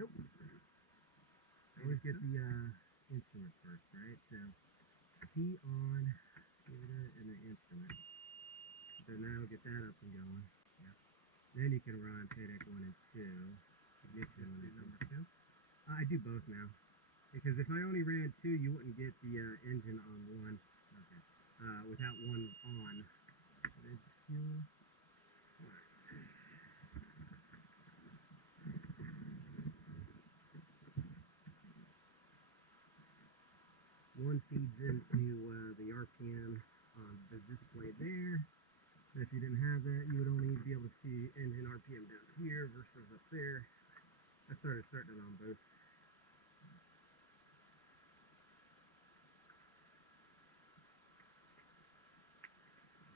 Nope. Always get the instrument first, right? So key on, and the instrument. So now get that up and going. Yeah. Then you can run paydeck 1 and 2. Get you number 2. I do both now. Because if I only ran 2, you wouldn't get the engine on 1. Okay. Without 1 on. Fuel. One feeds into the RPM on the display there. And if you didn't have that, you would only be able to see engine RPM down here versus up there. I started starting it on both.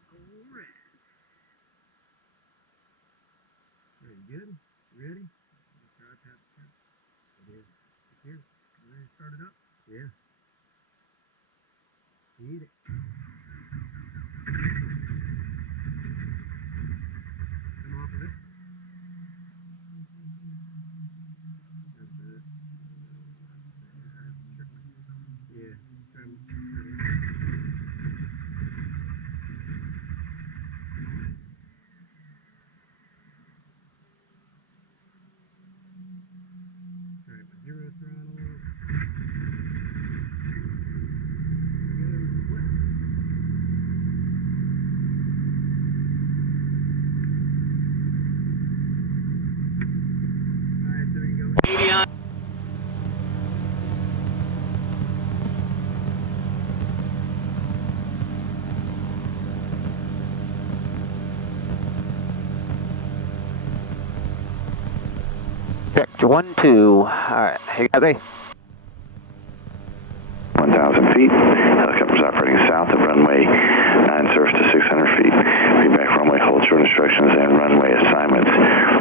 Alright. Very good. Ready? It is. It's here. Ready to start it up? Yeah. Need it. Come off of it. That's it. Yeah. Try to Alright, my 0 throttle. Check 1, 2. Alright, you got me? 1,000 feet. Helicopter's operating south of runway 9 surface to 600 feet. Feedback runway hold short instructions and runway assignments.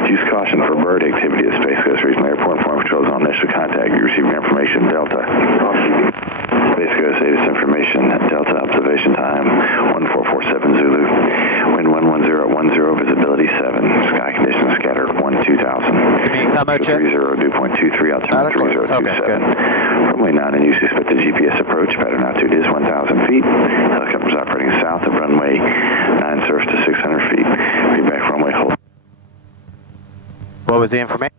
Use caution for bird activity at Space Coast Regional Airport. Inform controls on initial contact. You receive information Delta. Space Coast ATIS information. Delta observation time 1447 Zulu. Wind 110 visibility 7. Sky conditions scattered 1-2000. Combo check. 30 dew point 23 altimeter 3027. Okay, Runway 9 and use expected GPS approach. Pattern altitude is 1,000 feet. Helicopter's operating south of runway 9 surface to 600 feet. Feedback runway hold. What was the information?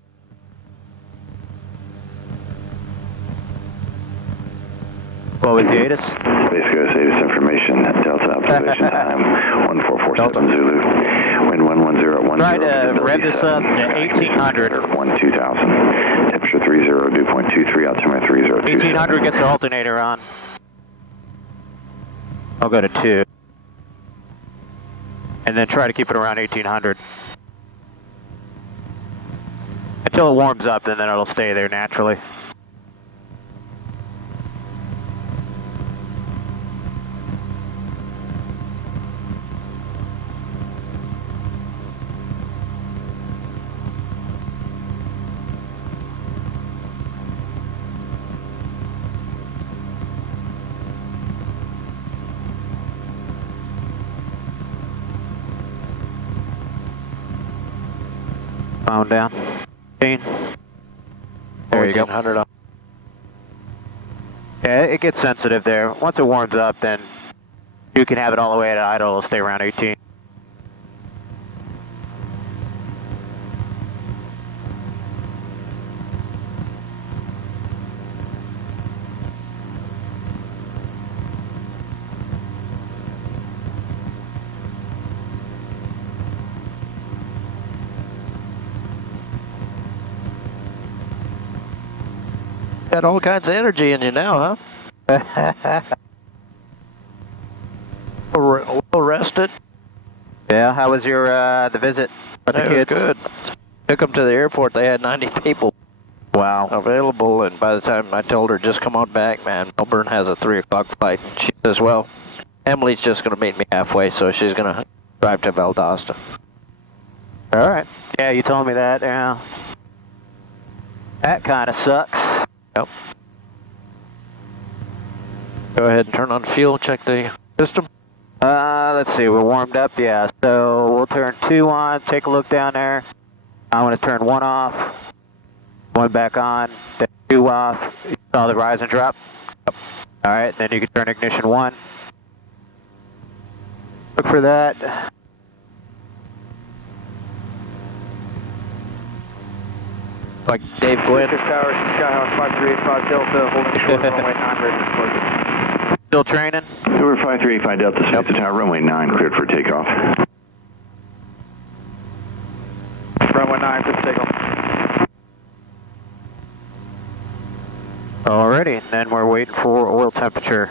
What was the ATIS? Space Coast ATIS information. Delta observation time 1447 Zulu. Wind 110. Try to rev this up to 1800. 1-2000. Temperature 30 dew point 23 altimeter 3027. 1800 gets the alternator on. I'll go to 2. And then try to keep it around 1800. Until it warms up, and then it'll stay there naturally. Phone down. 15. There you go. 100 on. Yeah, it gets sensitive there. Once it warms up, then you can have it all the way at idle. It'll stay around 18. Got all kinds of energy in you now, huh? Well rested. Yeah, how was your the visit with the kids? Good. Took them to the airport. They had 90 people. Wow. Available, and by the time I told her, just come on back, man. Melbourne has a 3 o'clock flight. And she says, well, Emily's just going to meet me halfway, so she's going to drive to Valdosta. All right. Yeah, you told me that. Yeah. That kind of sucks. Yep. Go ahead and turn on fuel, check the system. Let's see, we're warmed up, yeah. So we'll turn 2 on, take a look down there. I want to turn 1 off. One back on, then 2 off. You saw the rise and drop? Yep. All right, then you can turn ignition 1. Look for that. Like Dave Gwynn. Tower, Skyhawk 5385 Delta, holding short runway 9, ready to close. Still training? Silver 5385 Delta, space to tower, runway 9, cleared for takeoff. Runway 9, good takeoff. Alrighty, and then we're waiting for oil temperature.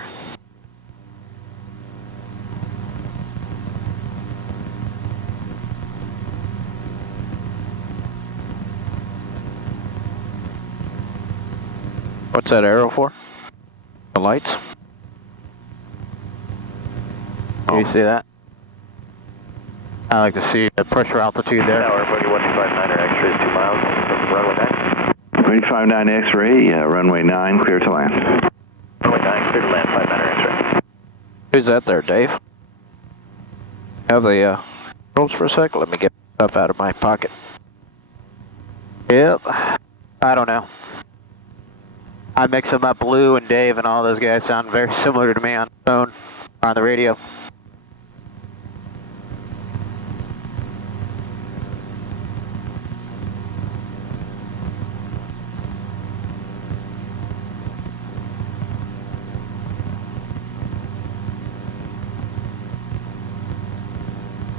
What's that arrow for? The lights? Do you see that? I like to see the pressure altitude there. Tower, Bogey 1259er, X-rays 2 miles from runway 9. 359 X-ray, runway 9, clear to land. Runway 9, clear to land, 59er X-ray. Who's that there, Dave? Have the ropes for a sec? Let me get stuff out of my pocket. Yep. I don't know. I mix them up. Blue and Dave and all those guys sound very similar to me on the phone or on the radio.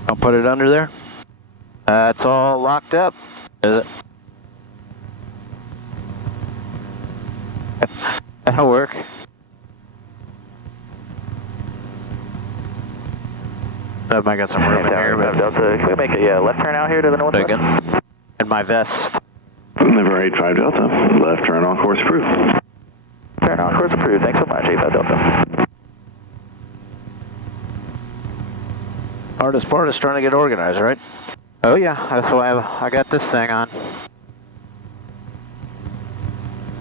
I'll put it under there. It's all locked up. Is it? That'll work. I might got some room in here, but Delta, can we make a left turn out here to the north? Again. in my vest. Number 85 Delta, left turn on course approved. Turn on course approved, thanks so much, 85 Delta. Hardest part is trying to get organized, right? Oh yeah, that's why I got this thing on.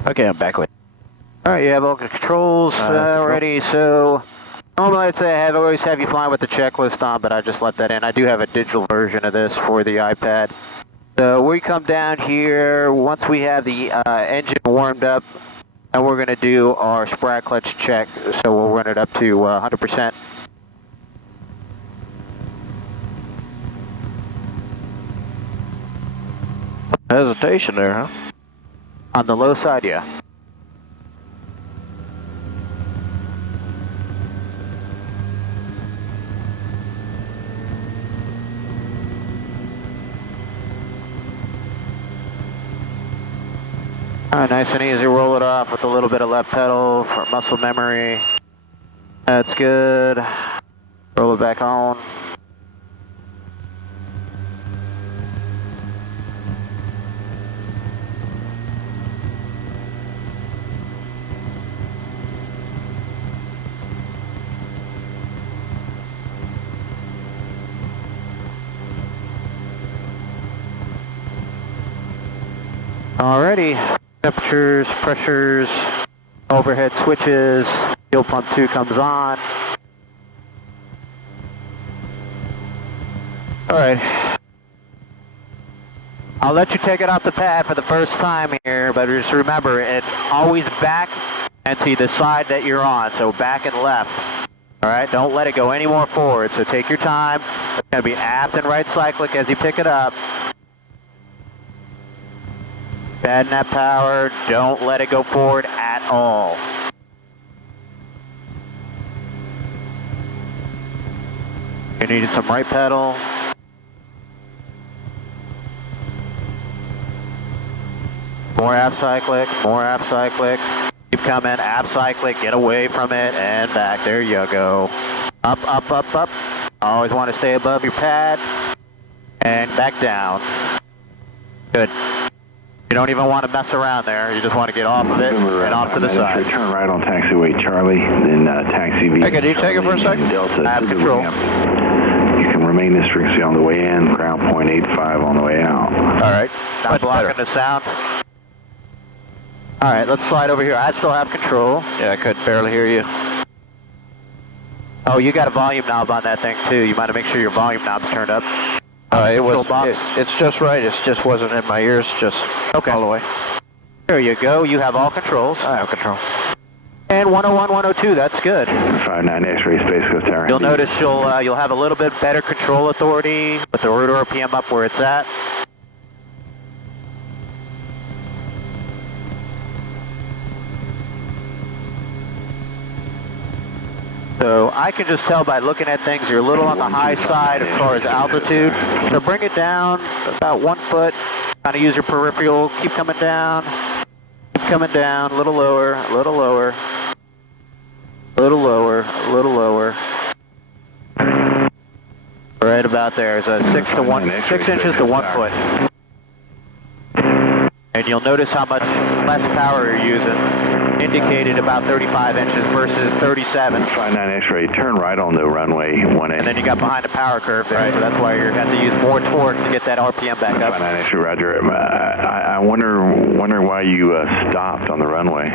Okay, I'm back with you. Alright, you have all the controls ready, so normally I'd say I always have you flying with the checklist on, but I just let that in. I do have a digital version of this for the iPad. So we come down here, once we have the engine warmed up, and we're going to do our sprout clutch check, so we'll run it up to 100%. Hesitation there, huh? On the low side, yeah. Alright, nice and easy, roll it off with a little bit of left pedal for muscle memory. That's good. Roll it back on. Alrighty. Temperatures, pressures, overhead switches, fuel pump 2 comes on. Alright. I'll let you take it off the pad for the first time here, but just remember, it's always back and to the side that you're on, so back and left. Alright, don't let it go any more forward, so take your time. It's going to be aft and right cyclic as you pick it up. Bad net power, don't let it go forward at all. You needed some right pedal. More aft cyclic, more aft cyclic. Keep coming, aft cyclic, get away from it, and back. There you go. Up, up, up, up. Always want to stay above your pad. And back down. Good. You don't even want to mess around there. You just want to get off of it and off to the side. Turn right on taxiway Charlie, then taxi V. Hey, can you take it for a second? Delta. I have control. You can remain this frequency on the way in, ground point 85 on the way out. Alright, not Much blocking better. the sound. Alright, let's slide over here. I still have control. Yeah, I could barely hear you. Oh, you got a volume knob on that thing too. You might have to make sure your volume knob's turned up. It's box. just right. It just wasn't in my ears, just Okay. all the way. There you go. You have all controls. I have control. And 101, 102, that's good. 59 X-ray Space Coast Tower. You'll notice you'll have a little bit better control authority with the rotor RPM up where it's at. So I can just tell by looking at things you're a little on the high side as far as altitude. So bring it down about 1 foot. Kind of use your peripheral. Keep coming down. Keep coming down. A little lower. A little lower. A little lower. A little lower. Right about there. It's a 6 inches to 1 foot. And you'll notice how much less power you're using. Indicated about 35 inches versus 37. 59 X-ray, turn right on the runway 18. And then you got behind the power curve there, so that's why you have to use more torque to get that RPM back up. 59 X-ray, roger. I wonder why you stopped on the runway.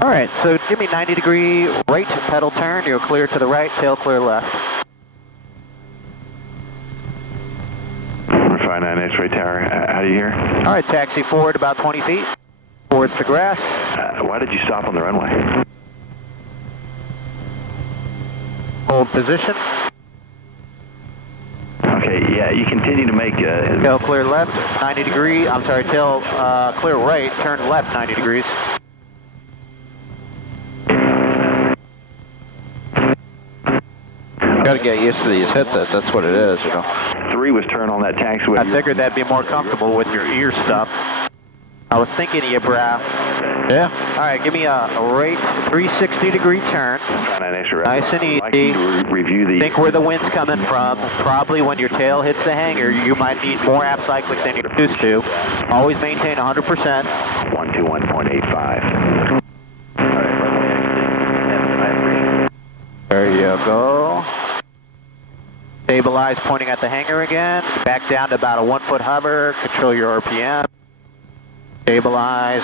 All right, so give me 90-degree right pedal turn. You'll clear to the right, tail clear left. 59 X-ray tower, how do you hear? All right, taxi forward about 20 feet. Towards the grass. Why did you stop on the runway? Hold position. Okay, yeah, you continue to make... Tail clear left, 90 degree. I'm sorry, tail clear right, turn left 90 degrees. Got to get used to these headsets, that's what it is, you know. 3 was turn on that taxiway. I figured that'd be more comfortable with your ear stuff. I was thinking of your brow. Yeah. All right, give me a right 360-degree turn. Nice and easy. Review the... Think where the wind's coming from. Probably when your tail hits the hangar, you might need more app cyclic than you're used to. Always maintain 100%. 121.85. There you go. Stabilize pointing at the hangar again. Back down to about a 1 foot hover. Control your RPM. Stabilize.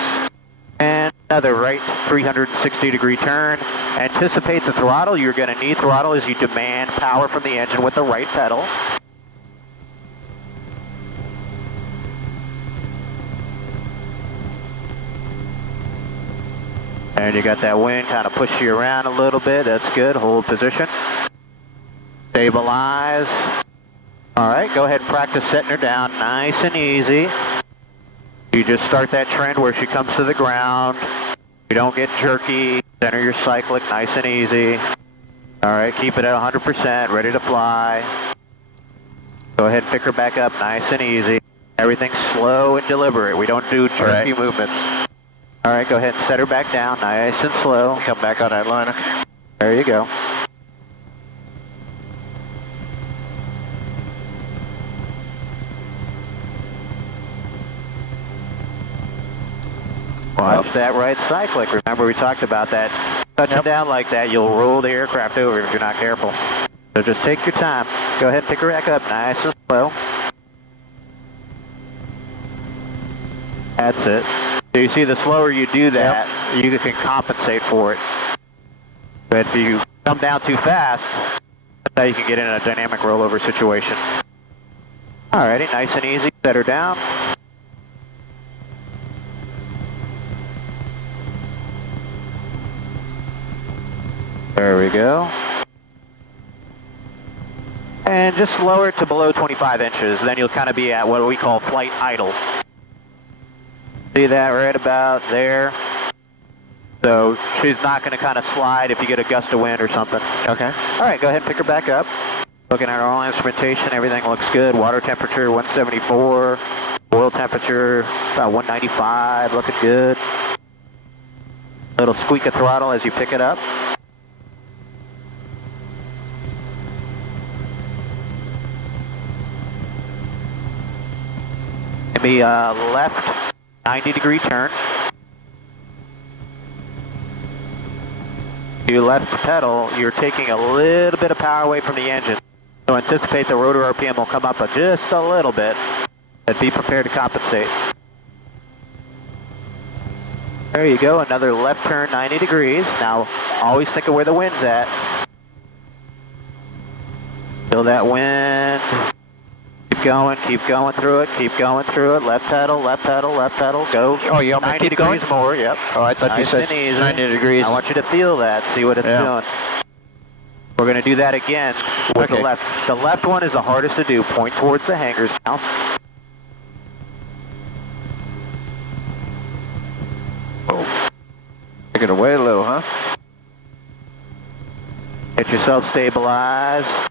And another right 360-degree turn. Anticipate the throttle. You're going to need throttle as you demand power from the engine with the right pedal. And you got that wind kind of push you around a little bit. That's good. Hold position. Stabilize. All right, go ahead and practice setting her down nice and easy. You just start that trend where she comes to the ground. You don't get jerky. Center your cyclic nice and easy. All right, keep it at 100%, ready to fly. Go ahead and pick her back up nice and easy. Everything's slow and deliberate. We don't do jerky movements. All right, go ahead and set her back down nice and slow. Come back on that liner. There you go. Watch that right cyclic. Remember we talked about that. Touching down like that, you'll roll the aircraft over if you're not careful. So just take your time. Go ahead and pick her back up nice and slow. That's it. So you see the slower you do that, you can compensate for it. But if you come down too fast, that's how you can get in a dynamic rollover situation. Alrighty, nice and easy. Set her down. There we go. And just lower it to below 25 inches. Then you'll kind of be at what we call flight idle. See that right about there? So she's not going to kind of slide if you get a gust of wind or something. Okay. All right, go ahead and pick her back up. Looking at all instrumentation, everything looks good. Water temperature 174. Oil temperature about 195, looking good. Little squeak of throttle as you pick it up. Maybe left 90-degree turn. You left the pedal, you're taking a little bit of power away from the engine. So anticipate the rotor RPM will come up just a little bit, but be prepared to compensate. There you go, another left turn 90 degrees. Now always think of where the wind's at. Feel that wind. Keep going through it, keep going through it. Left pedal, go. Oh, you want me to 90 keep going? degrees more, yep. Oh, I thought you Nice said and easy. 90 degrees. I want you to feel that, see what it's doing. We're going to do that again with the left. The left one is the hardest to do. Point towards the hangars now. Oh. Take it away a little, huh? Get yourself stabilized.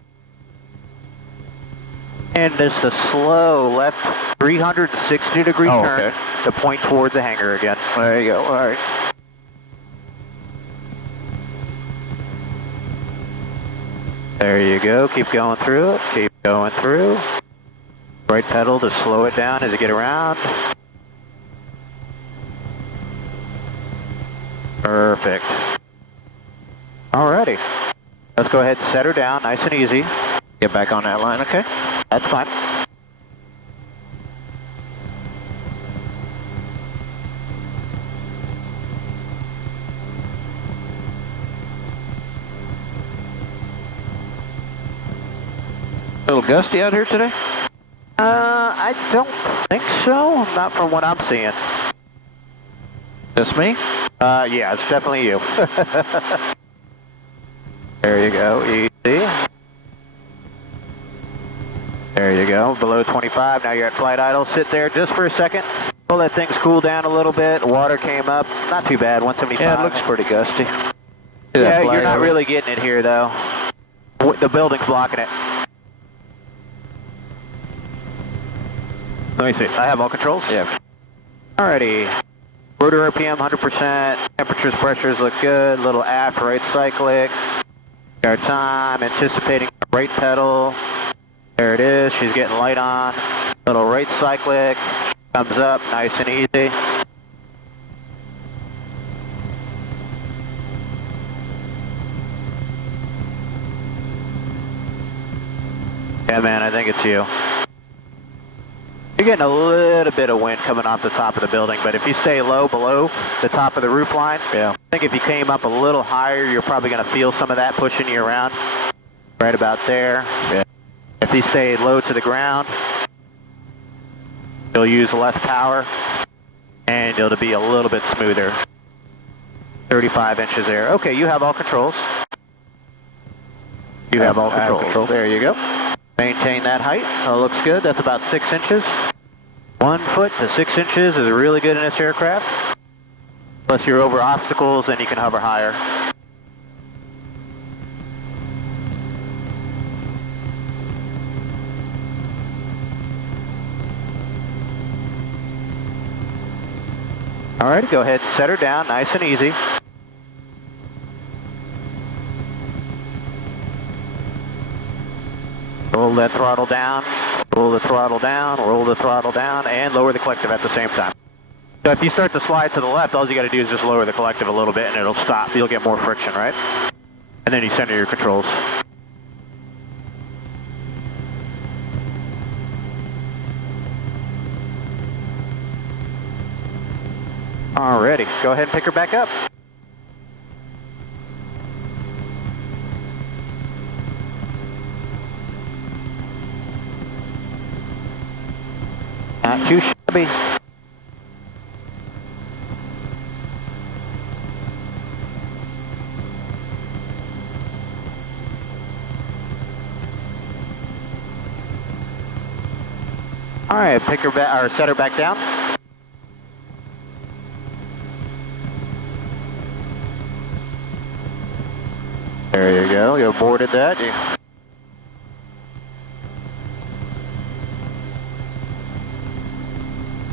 And just a slow left 360 degree turn to point towards the hangar again. There you go, all right. There you go, keep going through it, keep going through. Right pedal to slow it down as you get around. Perfect. Alrighty. Let's go ahead and set her down, nice and easy. Get back on that line, okay? That's fine. A little gusty out here today? I don't think so, not from what I'm seeing. Just me? Yeah, it's definitely you. There you go, easy. There you go, below 25, now you're at flight idle. Sit there just for a second. We'll let things cool down a little bit. Water came up, not too bad, 175. Yeah, it looks pretty gusty. Yeah, you're not really getting it here though. The building's blocking it. Let me see, I have all controls? Yeah. Alrighty. Rotor RPM 100%, temperatures, pressures look good. Little aft right cyclic. Our time, anticipating right pedal. There it is, she's getting light on. Little right cyclic, comes up, nice and easy. Yeah man, I think it's you. You're getting a little bit of wind coming off the top of the building, but if you stay low below the top of the roof line, I think if you came up a little higher, you're probably going to feel some of that pushing you around. Right about there. Yeah. If you stay low to the ground, you'll use less power, and it'll be a little bit smoother. 35 inches there. Okay, you have all controls. You have all controls. There you go. Maintain that height. Oh, looks good. That's about 6 inches. 1 foot to 6 inches is really good in this aircraft. Unless you're over obstacles, then you can hover higher. Alright, go ahead and set her down, nice and easy. Roll that throttle down, roll the throttle down, roll the throttle down, and lower the collective at the same time. So if you start to slide to the left, all you got to do is just lower the collective a little bit and it'll stop. You'll get more friction, right? And then you center your controls. Alrighty, go ahead and pick her back up. Not too shabby. All right, pick her back or set her back down. There you go. You aborted that.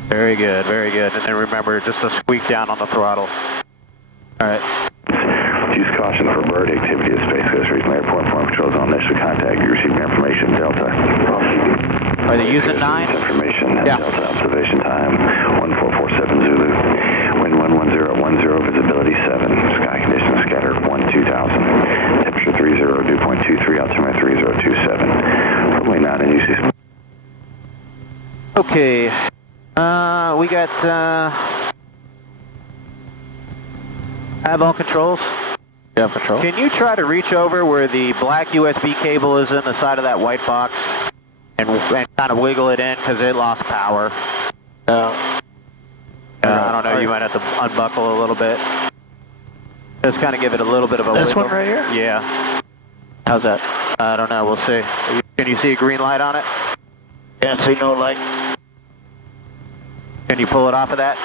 Very good, very good. And then remember, just to squeak down on the throttle. All right. Use caution for bird activity at Space Coast Regional Airport. Form controls on initial contact. You received information, Delta. Are they using 9? Information, Delta observation time, 1447 Zulu. Wind 11010, visibility 7. Sky conditions scattered 1-2000. Temperature 30, dew point 23, altimeter 3027. Probably not in use. Okay. We got, have all controls? Yeah, control. Can you try to reach over where the black USB cable is in the side of that white box and kind of wiggle it in because it lost power. I don't know, you might have to unbuckle a little bit. Just kind of give it a little bit of a wiggle. This one right here? Yeah. How's that? I don't know, we'll see. Can you see a green light on it? Can't see no light. Can you pull it off of that?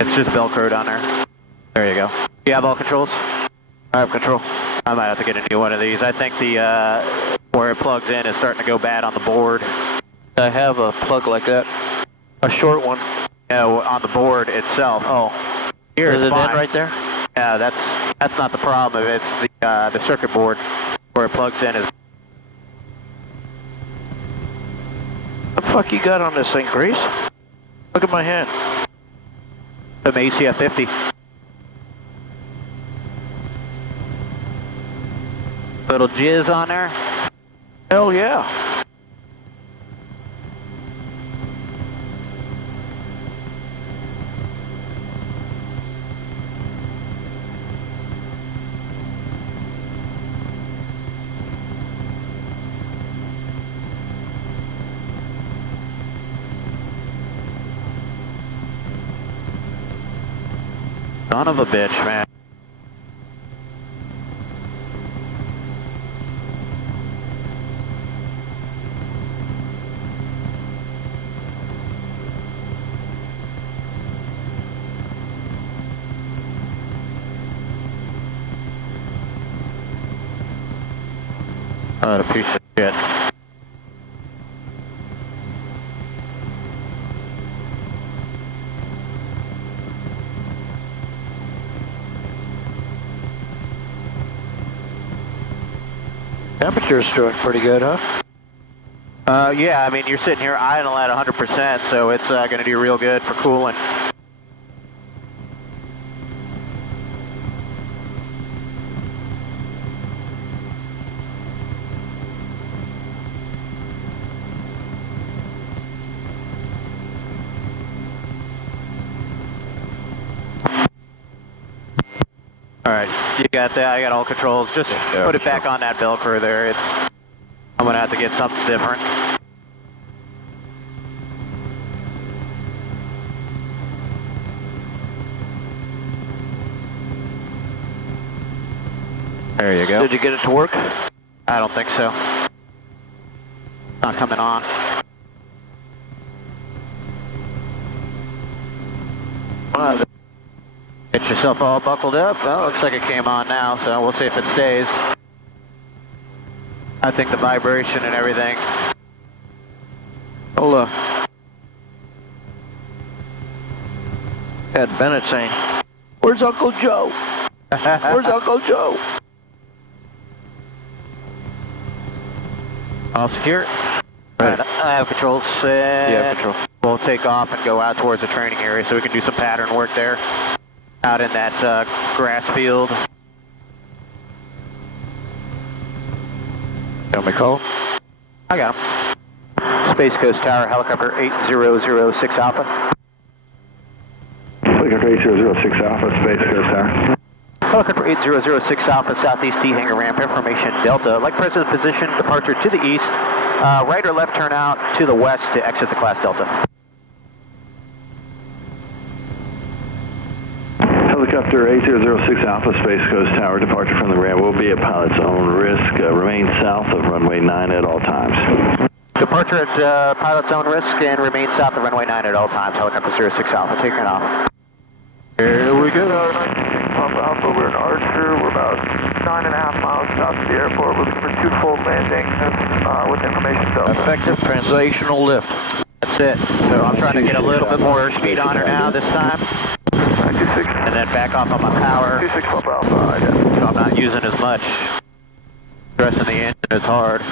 It's just Velcroed on there. There you go. Do you have all controls? I have control. I might have to get a new one of these. I think the where it plugs in is starting to go bad on the board. I have a plug like that. A short one. No, on the board itself. Oh. Here, is it's it fine. in right there? Yeah, that's not the problem. It's the circuit board where it plugs in is. What the fuck you got on this thing, Grease? Look at my hand. Some ACF 50. Little jizz on there. Hell yeah. Son of a bitch, man. What a piece of shit. Temperature's doing pretty good, huh? Yeah, I mean, you're sitting here idle at 100%, so it's going to do real good for cooling. Alright, you got that, I got all controls. Just put it back on that Velcro there. I'm going to have to get something different. There you go. Did you get it to work? I don't think so. Not coming on. Get yourself all buckled up. Well, looks like it came on now, so we'll see if it stays. I think the vibration and everything. Hold on. Had Bennett saying, "Where's Uncle Joe? Where's Uncle Joe?" All secure. Right. I have controls. Yeah, control. We'll take off and go out towards the training area so we can do some pattern work there. Out in that grass field. Got my call? I got him. Space Coast Tower, helicopter 8006 Alpha. Helicopter 8006 Alpha, Space Coast Tower. Helicopter 8006 Alpha, Southeast D hangar ramp, information Delta. Like present position, departure to the east, right or left turn out to the west to exit the class Delta. Helicopter 8006 Alpha, Space Coast Tower, departure from the ramp will be at pilot's own risk. Remain south of runway 9 at all times. Departure at pilot's own risk and remain south of runway 9 at all times. Helicopter 06 Alpha, taking off. Here we go. Alpha, we're in Archer. We're about 9.5 miles south of the airport, looking for 2 full landings with information Delta. Effective translational lift. That's it. So I'm trying to get a little bit more airspeed on her now this time. 926. And then back off on my power. 26 Alpha, identity. So I'm not using as much. Stressing the engine is hard.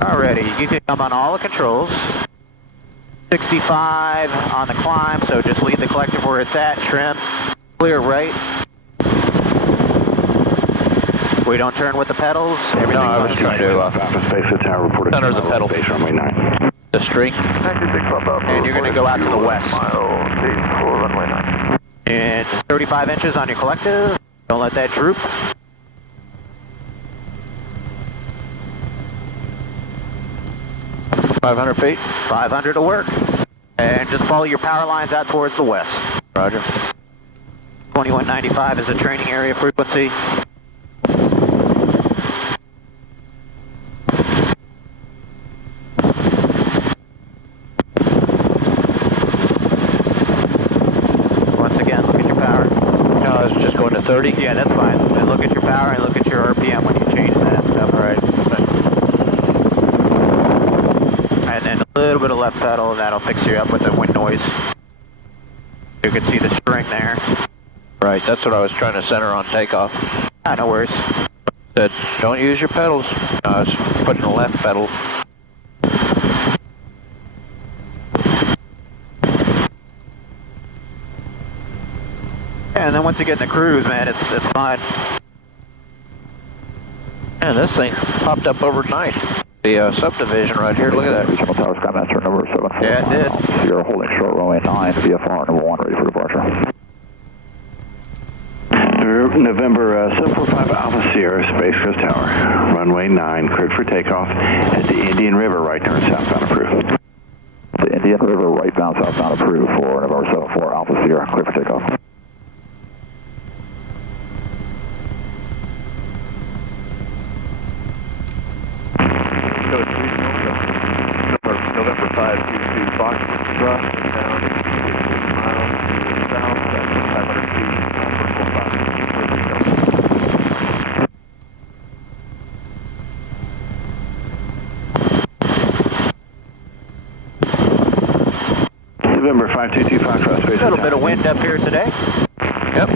Alrighty, you can come on all the controls. 65 on the climb, so just leave the collective where it's at, trim, clear right. We don't turn with the pedals. No, I was trying to Alpha, Space Coast Tower, reported center's the pedal. base runway 9. The string. 926 Alpha. And you're going to go out to the west. Mile, stage 4, runway 9. And 35 inches on your collective. Don't let that droop. 500 feet. 500 to work. And just follow your power lines out towards the west. Roger. 2195 is the training area frequency. Once again, look at your power. No, I was just going to 30. Yeah, that's fine. And look at your power and look at your RPM when you change that. All right. And then a little bit of left pedal, and that'll fix you up with the wind noise. You can see the string there. Right, that's what I was trying to center on takeoff. Ah, no worries. Said, don't use your pedals. I was putting the left pedal. Yeah, and then once you get in the cruise, man, it's fine. Man, this thing popped up overnight. The subdivision right here, look at that. Regional Tower Skymaster number 745. Yeah, it did. You're holding short runway 9, VFR number 1, ready for departure. November 745 Alpha Sierra, Space Coast Tower. Runway 9, cleared for takeoff at the Indian River, right turn southbound approved. The Indian River, right bound southbound approved for November 74 Alpha Sierra, clear for takeoff. November 522 Fox thrust down 6 miles south at 500 feet for 45. November 522 Foxtrot, Space A little bit of wind up here today. Yep.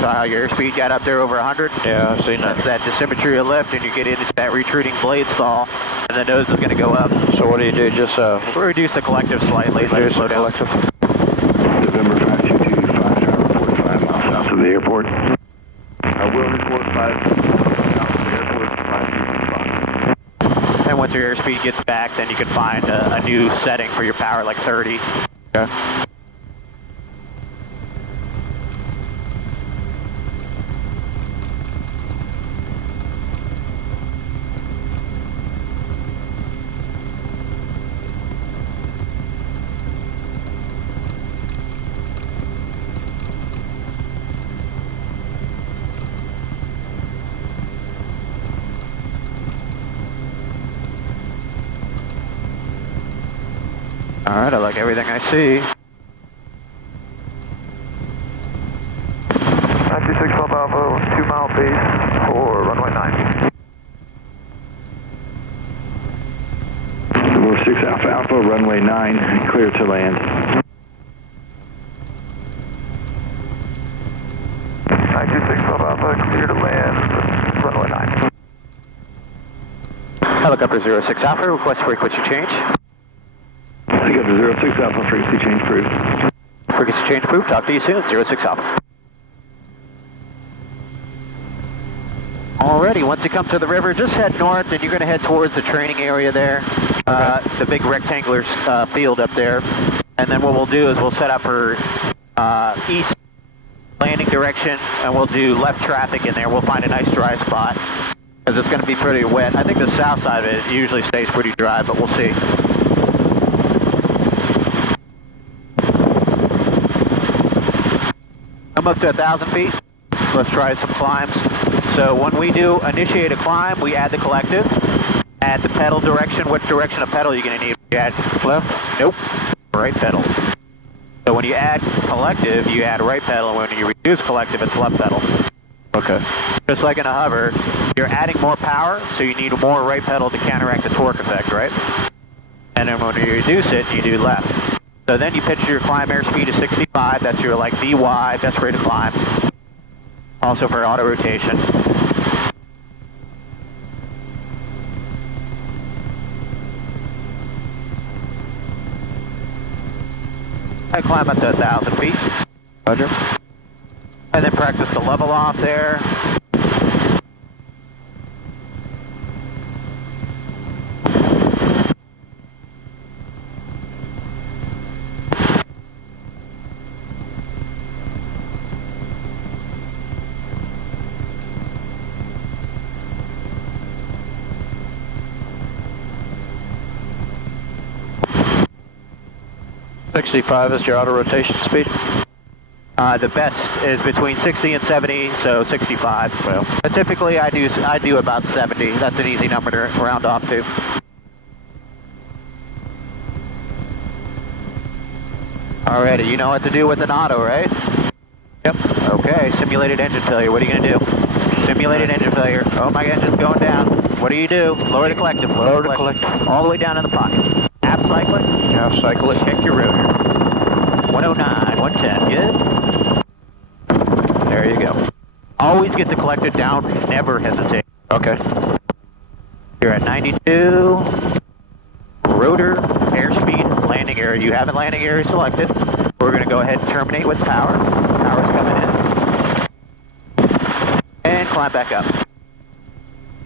Saw how your airspeed got up there over 100? Yeah, I've seen That's that. that dissymmetry of lift, and you get into that retreating blade stall, and the nose is going to go up. So what do you do? Just We'll reduce the collective slightly. Let it reduce slow the down. collective? November 522 Foxtrot, 45 miles south of the airport. I will report 5 south of the airport, 525. And once your airspeed gets back, then you can find a new setting for your power, like 30. Okay. All right, I like everything I see. 926 Club Alpha, 2 mile base for runway 9. November 6 Alpha Alpha, runway 9, clear to land. 926 Club Alpha, clear to land, runway 9. Helicopter 06 Alpha, request frequency change. Helicopter 06 Alpha, frequency change approved. Frequency change approved. Talk to you soon. 06 Alpha. Alrighty, once you come to the river, just head north, and you're going to head towards the training area there, the big rectangular field up there. And then what we'll do is we'll set up for east landing direction, and we'll do left traffic in there. We'll find a nice dry spot, because it's going to be pretty wet. I think the south side of it usually stays pretty dry, but we'll see. I'm up to 1,000 feet. Let's try some climbs. So when we do initiate a climb, we add the collective, add the pedal direction. What direction of pedal are you going to need? You add left? Nope. Right pedal. So when you add collective, you add right pedal. When you reduce collective, it's left pedal. Okay. Just like in a hover, you're adding more power, so you need more right pedal to counteract the torque effect, right? And then when you reduce it, you do left. So then you pitch your climb airspeed to 65. That's your like VY, best rate of climb. Also for auto rotation. I climb up to 1,000 feet. Roger. And then practice the level off there. 65 is your auto rotation speed? The best is between 60 and 70, so 65. Well, But typically I do about 70. That's an easy number to round off to. Alrighty, you know what to do with an auto, right? yep. Okay, simulated engine failure. What are you going to do? Simulated engine failure. Oh, my engine's going down. What do you do? Lower the collective. Lower the collective. All the way down in the pocket. Half cycle it. Half cycle it. Check your rotor. 109, 110, good? There you go. Always get the collective down. Never hesitate. Okay. You're at 92. Rotor, airspeed, landing area. You have a landing area selected. We're going to go ahead and terminate with power. Power's coming in. And climb back up.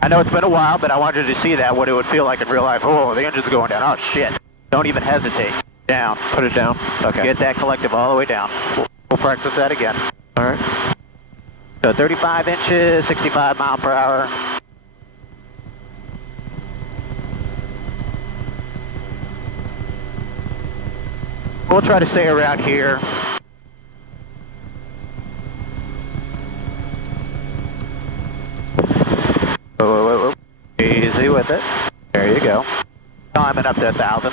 I know it's been a while, but I wanted you to see that, what it would feel like in real life. Oh, the engine's going down. Oh, shit. Don't even hesitate. Down. Put it down. Okay. Get that collective all the way down. We'll practice that again. All right. So 35 inches, 65 mile per hour. We'll try to stay around here. Whoa. Easy with it. There you go. Climbing up to 1,000.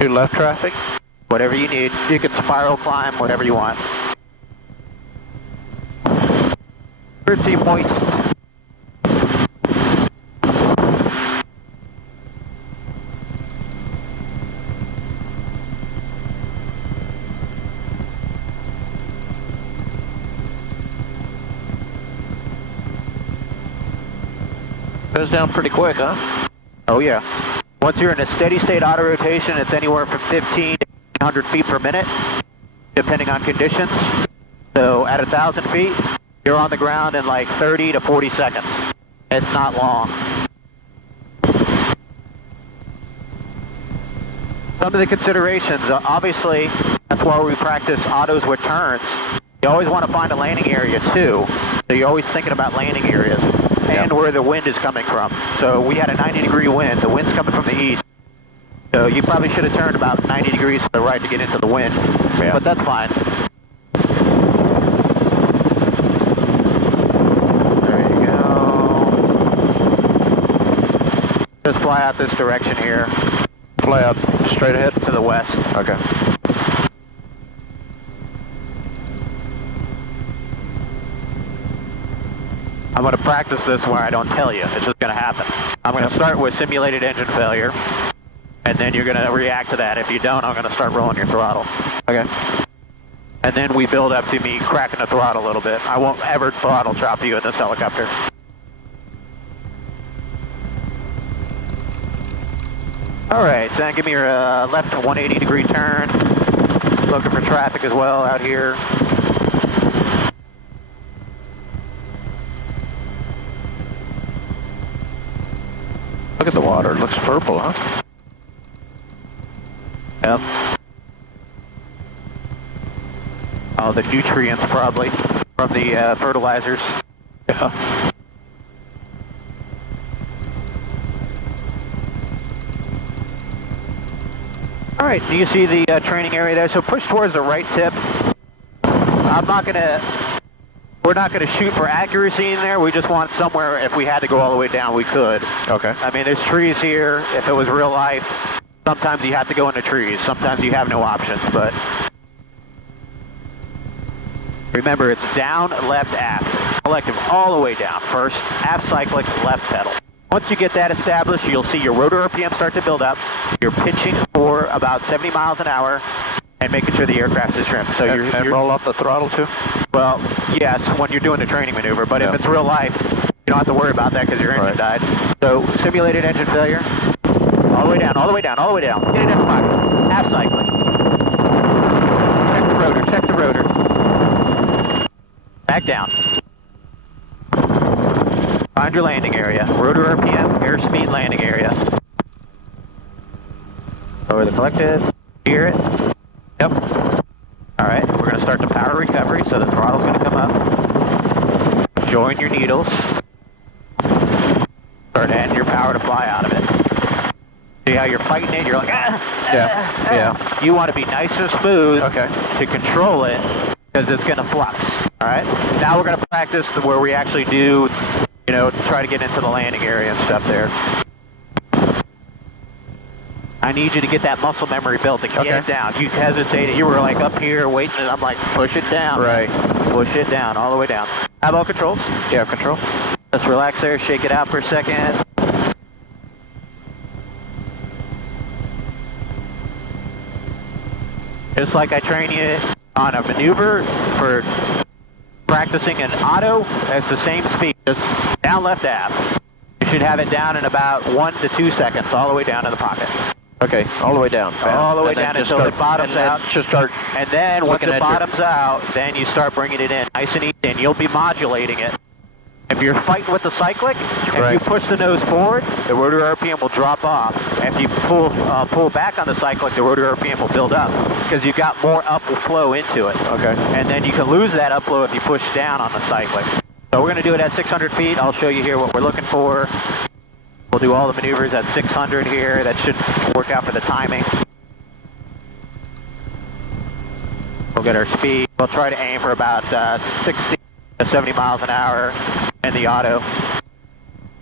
Do left traffic? Whatever you need. You can spiral climb, whatever you want. Pretty moist. Goes down pretty quick, huh? Oh yeah. Once you're in a steady state auto rotation, it's anywhere from 15 to 100 feet per minute, depending on conditions. So at 1,000 feet, you're on the ground in like 30 to 40 seconds. It's not long. Some of the considerations, obviously, that's why we practice autos with turns. You always want to find a landing area too. So you're always thinking about landing areas and where the wind is coming from. So we had a 90-degree wind. The wind's coming from the east. So you probably should have turned about 90 degrees to the right to get into the wind. Yeah. But that's fine. There you go. Just fly out this direction here. Fly out straight ahead? To the west. Okay. I'm going to practice this where I don't tell you. It's just going to happen. I'm going to start with simulated engine failure, and then you're going to react to that. If you don't, I'm going to start rolling your throttle. Okay. And then we build up to me cracking the throttle a little bit. I won't ever throttle chop you in this helicopter. All right, so give me your left 180-degree turn. Looking for traffic as well out here. Look at the water. It looks purple, huh? Yep. Oh, the nutrients probably from the fertilizers. Yeah. All right, do you see the training area there? So push towards the right tip. We're not gonna shoot for accuracy in there. We just want somewhere, if we had to go all the way down, we could. Okay. I mean, there's trees here. If it was real life, sometimes you have to go into trees. Sometimes you have no options, but remember, it's down, left, aft. Collective all the way down. First, aft cyclic, left pedal. Once you get that established, you'll see your rotor RPM start to build up. You're pitching for about 70 miles an hour and making sure the aircraft is trimmed. So you're roll off the throttle too? Well, yes, when you're doing the training maneuver, but if it's real life, you don't have to worry about that because your engine died. So simulated engine failure. All the way down, all the way down, all the way down. Get it in the pocket. Half cycling. Check the rotor. Back down. Find your landing area. Rotor RPM, airspeed landing area. Lower the collective. Hear it. Yep. All right, we're going to start the power recovery, so the throttle's going to come up. Join your needles. Start adding your power to fly out of it. See how you're fighting it? You're like, Yeah. You want to be nice and smooth Okay. to control it because it's going to flux. All right. Now we're going to practice where we actually do, try to get into the landing area and stuff there. I need you to get that muscle memory built to get it down. You hesitated. You were like up here waiting, and I'm like, push it down. Right. Push it down, all the way down. Have all controls? Yeah, control. Let's relax there, shake it out for a second. Just like I train you on a maneuver for practicing an auto, it's the same speed, just down left ab. You should have it down in about 1 to 2 seconds, all the way down to the pocket. Okay, all the way down. All the way down until it bottoms out. Just start. And then once it at bottoms out, then you start bringing it in nice and easy, and you'll be modulating it. If you're fighting with the cyclic, if you push the nose forward, the rotor RPM will drop off. If you pull back on the cyclic, the rotor RPM will build up because you've got more upflow into it. Okay. And then you can lose that upflow if you push down on the cyclic. So we're going to do it at 600 feet. I'll show you here what we're looking for. We'll do all the maneuvers at 600 here. That should work out for the timing. We'll get our speed. We'll try to aim for about 60 to 70 miles an hour in the auto.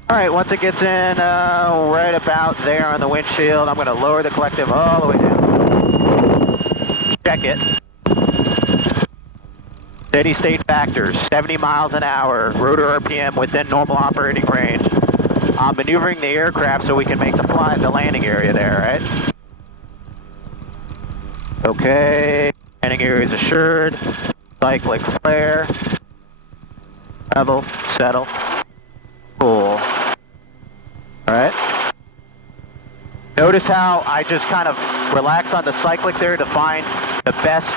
All right, once it gets in right about there on the windshield, I'm going to lower the collective all the way down. Check it. Steady state factors, 70 miles an hour, rotor RPM within normal operating range. I'm maneuvering the aircraft so we can make the landing area there, right? Okay, landing area is assured. Cyclic flare. Level, settle. Cool. Alright. Notice how I just kind of relax on the cyclic there to find the best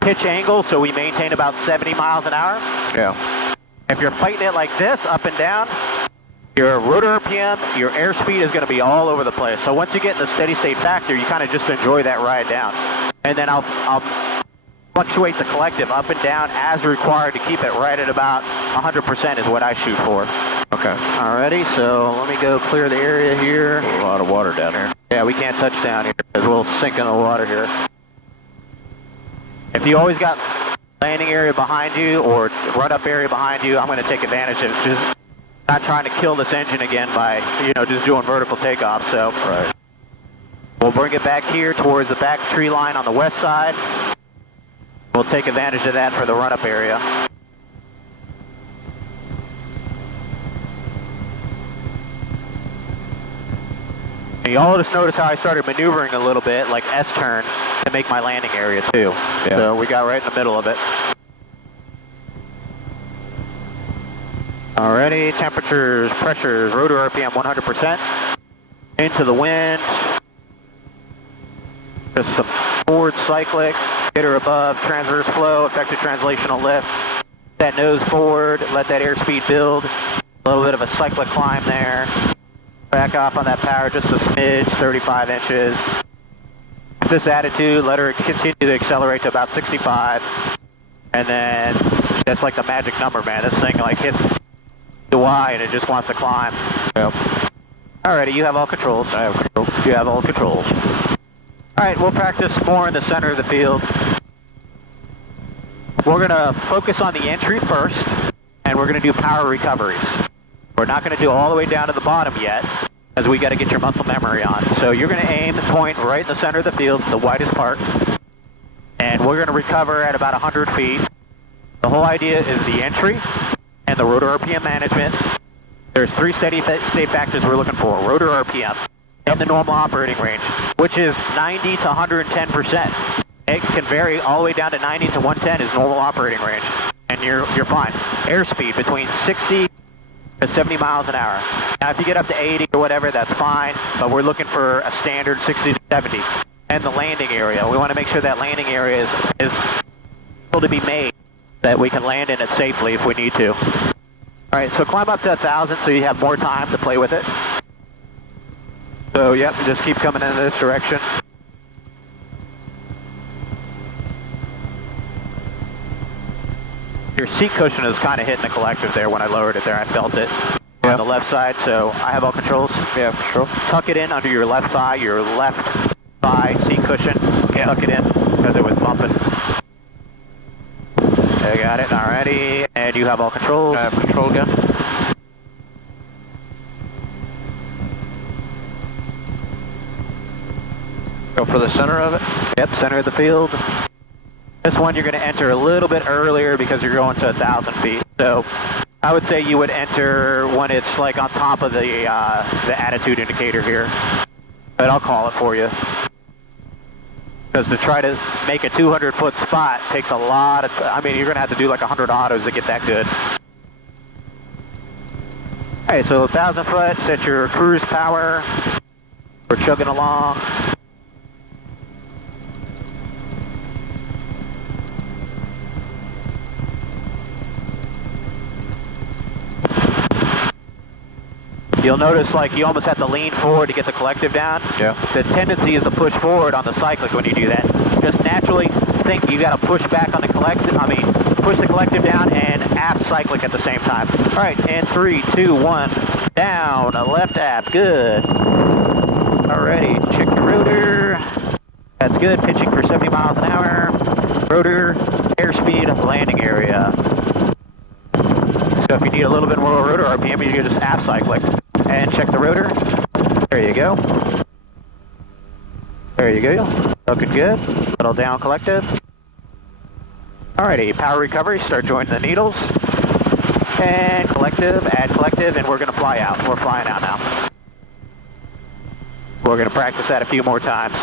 pitch angle so we maintain about 70 miles an hour. Yeah. If you're fighting it like this, up and down, your rotor RPM, your airspeed is going to be all over the place. So once you get in the steady state factor, you kind of just enjoy that ride down. And then I'll fluctuate the collective up and down as required to keep it right at about 100% is what I shoot for. Okay. Alrighty, so let me go clear the area here. A lot of water down here. Yeah, we can't touch down here because we'll sink in the water here. If you always got landing area behind you or run-up area behind you, I'm going to take advantage of just not trying to kill this engine again by, just doing vertical takeoff. So we'll bring it back here towards the back tree line on the west side. We'll take advantage of that for the run-up area. And you'll just notice how I started maneuvering a little bit, like S-turn, to make my landing area too. Yeah. So we got right in the middle of it. Alrighty, temperatures, pressures, rotor RPM 100%. Into the wind. Just some forward cyclic, get her above, transverse flow, effective translational lift. That nose forward, let that airspeed build. A little bit of a cyclic climb there. Back off on that power just a smidge, 35 inches. This attitude, let her continue to accelerate to about 65. And then, that's like the magic number, man. This thing like hits the Y and it just wants to climb. Yep. Alrighty, you have all controls. I have control. You have all controls. Alright, we'll practice more in the center of the field. We're going to focus on the entry first, and we're going to do power recoveries. We're not going to do all the way down to the bottom yet, because we got to get your muscle memory on. So you're going to aim and point right in the center of the field, the widest part, and we're going to recover at about 100 feet. The whole idea is the entry and the rotor RPM management. There's 3 steady state factors we're looking for. Rotor RPM in the normal operating range, which is 90 to 110%. It can vary all the way down to 90 to 110 is normal operating range, and you're fine. Airspeed between 60 to 70 miles an hour. Now if you get up to 80 or whatever, that's fine, but we're looking for a standard 60 to 70. And the landing area, we want to make sure that landing area is able to be made, that we can land in it safely if we need to. Alright, so climb up to 1,000 so you have more time to play with it. So yep, just keep coming in this direction. Your seat cushion is kind of hitting the collective there when I lowered it there. I felt it. on the left side, so I have all controls. Yeah, for sure. Tuck it in under your left thigh seat cushion. Tuck it in because it was bumping. I got it, alrighty. And you have all controls. I have control gun. Go for the center of it? Yep, center of the field. This one you're going to enter a little bit earlier because you're going to 1,000 feet. So I would say you would enter when it's like on top of the attitude indicator here. But I'll call it for you. Because to try to make a 200-foot spot takes a lot of, I mean, you're going to have to do like 100 autos to get that good. Alright, so 1,000 foot, set your cruise power. We're chugging along. You'll notice like you almost have to lean forward to get the collective down. Yeah. The tendency is to push forward on the cyclic when you do that. Just naturally think you got to push back on the collective, push the collective down and aft cyclic at the same time. All right, and 3, 2, 1, down, left aft, good. Alrighty, check your rotor. That's good, pitching for 70 miles an hour. Rotor, airspeed, landing area. So if you need a little bit more rotor RPM, you can just aft cyclic. And check the rotor. There you go. There you go. Looking good. Little down collective. Alrighty, power recovery. Start joining the needles. And collective, add collective, and we're going to fly out. We're flying out now. We're going to practice that a few more times.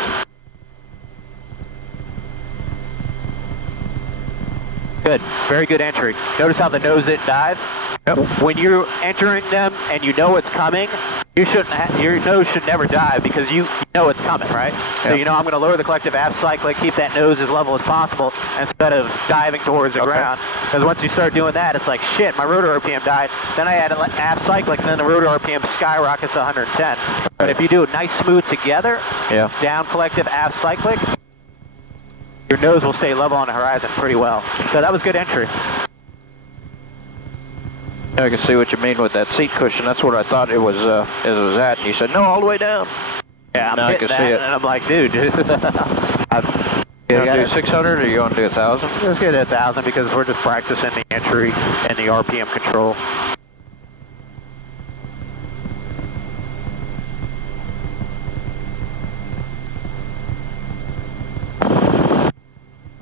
Good. Very good entry. Notice how the nose didn't dive? Yep. When you're entering them and you know it's coming, you shouldn't. Your nose should never dive because you know it's coming, right? Yep. So you know I'm going to lower the collective aft cyclic, keep that nose as level as possible instead of diving towards the ground. Because once you start doing that, it's like, shit, my rotor RPM died. Then I add an aft cyclic, and then the rotor RPM skyrockets to 110. But if you do it nice, smooth together, down collective, aft cyclic, your nose will stay level on the horizon pretty well. So that was good entry. I can see what you mean with that seat cushion. That's what I thought it was at. And you said, no, all the way down. Yeah, I'm now I can see it. And I'm like, dude. You want to do 600 or you want to do 1,000? Let's get 1,000 because we're just practicing the entry and the RPM control.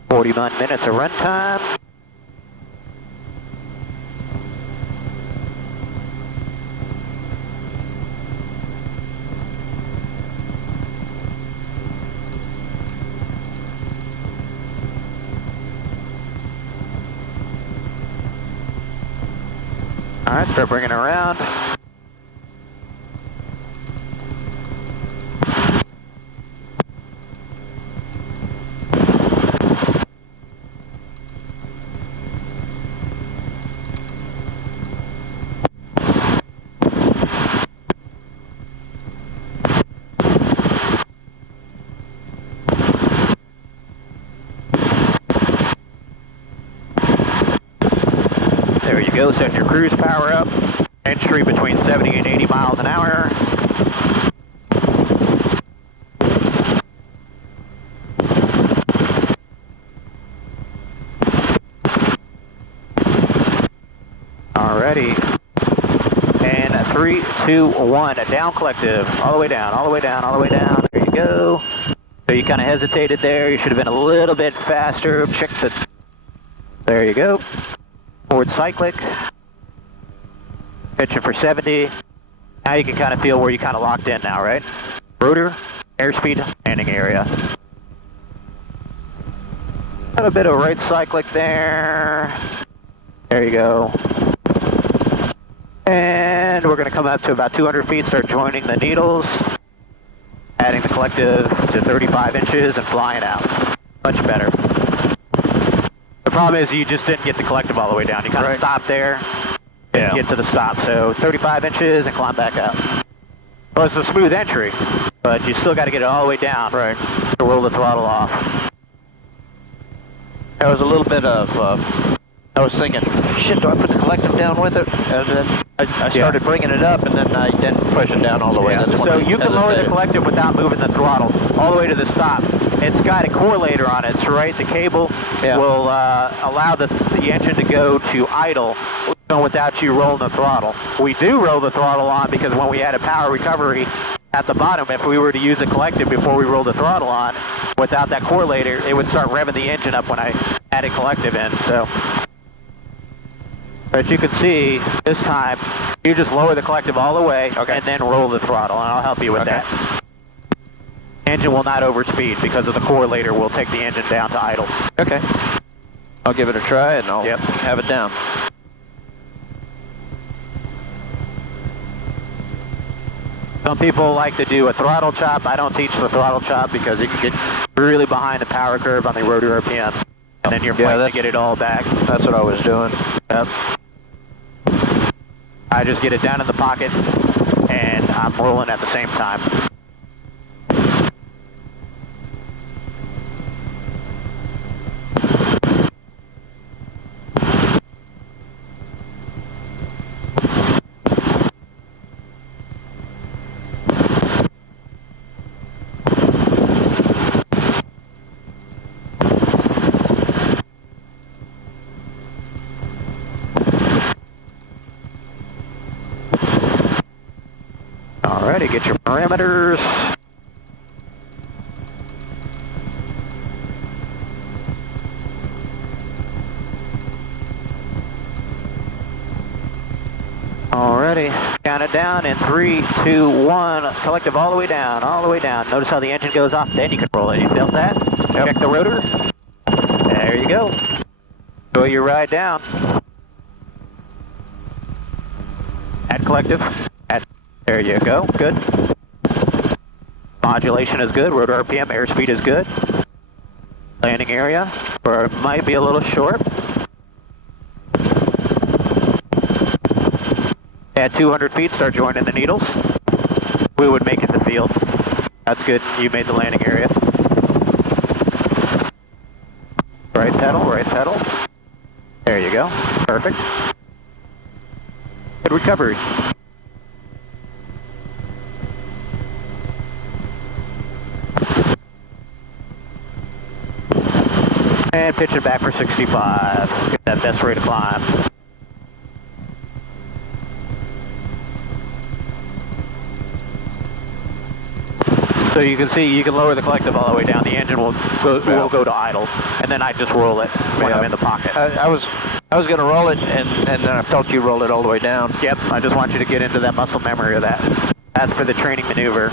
$41 minutes of run time. All right, start bringing it around. There you go, set your cruise power up. Entry between 70 and 80 miles an hour. Alrighty. And 3, 2, 1, down collective. All the way down, all the way down, all the way down. There you go. So you kind of hesitated there. You should have been a little bit faster. Check the... There you go. Forward cyclic, pitching for 70. Now you can kind of feel where you kind of locked in now, right? Rotor, airspeed, landing area. Got a bit of right cyclic there. There you go. And we're going to come up to about 200 feet, start joining the needles, adding the collective to 35 inches and flying out. Much better. The problem is you just didn't get the collective all the way down. You kind of stopped there and get to the stop. So 35 inches and climb back up. Well, it's a smooth entry, but you still got to get it all the way down to roll the throttle off. There was a little bit of, I was thinking, shit, do I put the collective down with it? And then I started bringing it up, and then I didn't push it down all the way. That's when So I you can lower the hesitated. collective without moving the throttle all the way to the stop. It's got a correlator on it, so right, the cable will allow the engine to go to idle without you rolling the throttle. We do roll the throttle on because when we added power recovery at the bottom, if we were to use a collective before we roll the throttle on, without that correlator, it would start revving the engine up when I added collective in. So, but you can see this time, you just lower the collective all the way and then roll the throttle, and I'll help you with that. Engine will not overspeed because of the correlator will take the engine down to idle. Okay. I'll give it a try, and I'll have it down. Some people like to do a throttle chop. I don't teach the throttle chop because it can get really behind the power curve on the rotor RPM. And then you're fighting to get it all back. That's what I was doing. Yep. I just get it down in the pocket, and I'm rolling at the same time. Alrighty, get your parameters. Alrighty, count it down in 3, 2, 1. Collective all the way down, all the way down. Notice how the engine goes off, then you can roll it. You felt that? Check the rotor. There you go. Enjoy your ride down. Add collective. There you go, good. Modulation is good, rotor RPM, airspeed is good. Landing area, or it might be a little short. At 200 feet, start joining the needles. We would make it to field. That's good, you made the landing area. Right pedal, right pedal. There you go, perfect. Good recovery. And pitch it back for 65. Get that best rate of climb. So you can see you can lower the collective all the way down. The engine will go to idle, and then I just roll it when I'm in the pocket. I was going to roll it, and then I felt you roll it all the way down. Yep, I just want you to get into that muscle memory of that. That's for the training maneuver.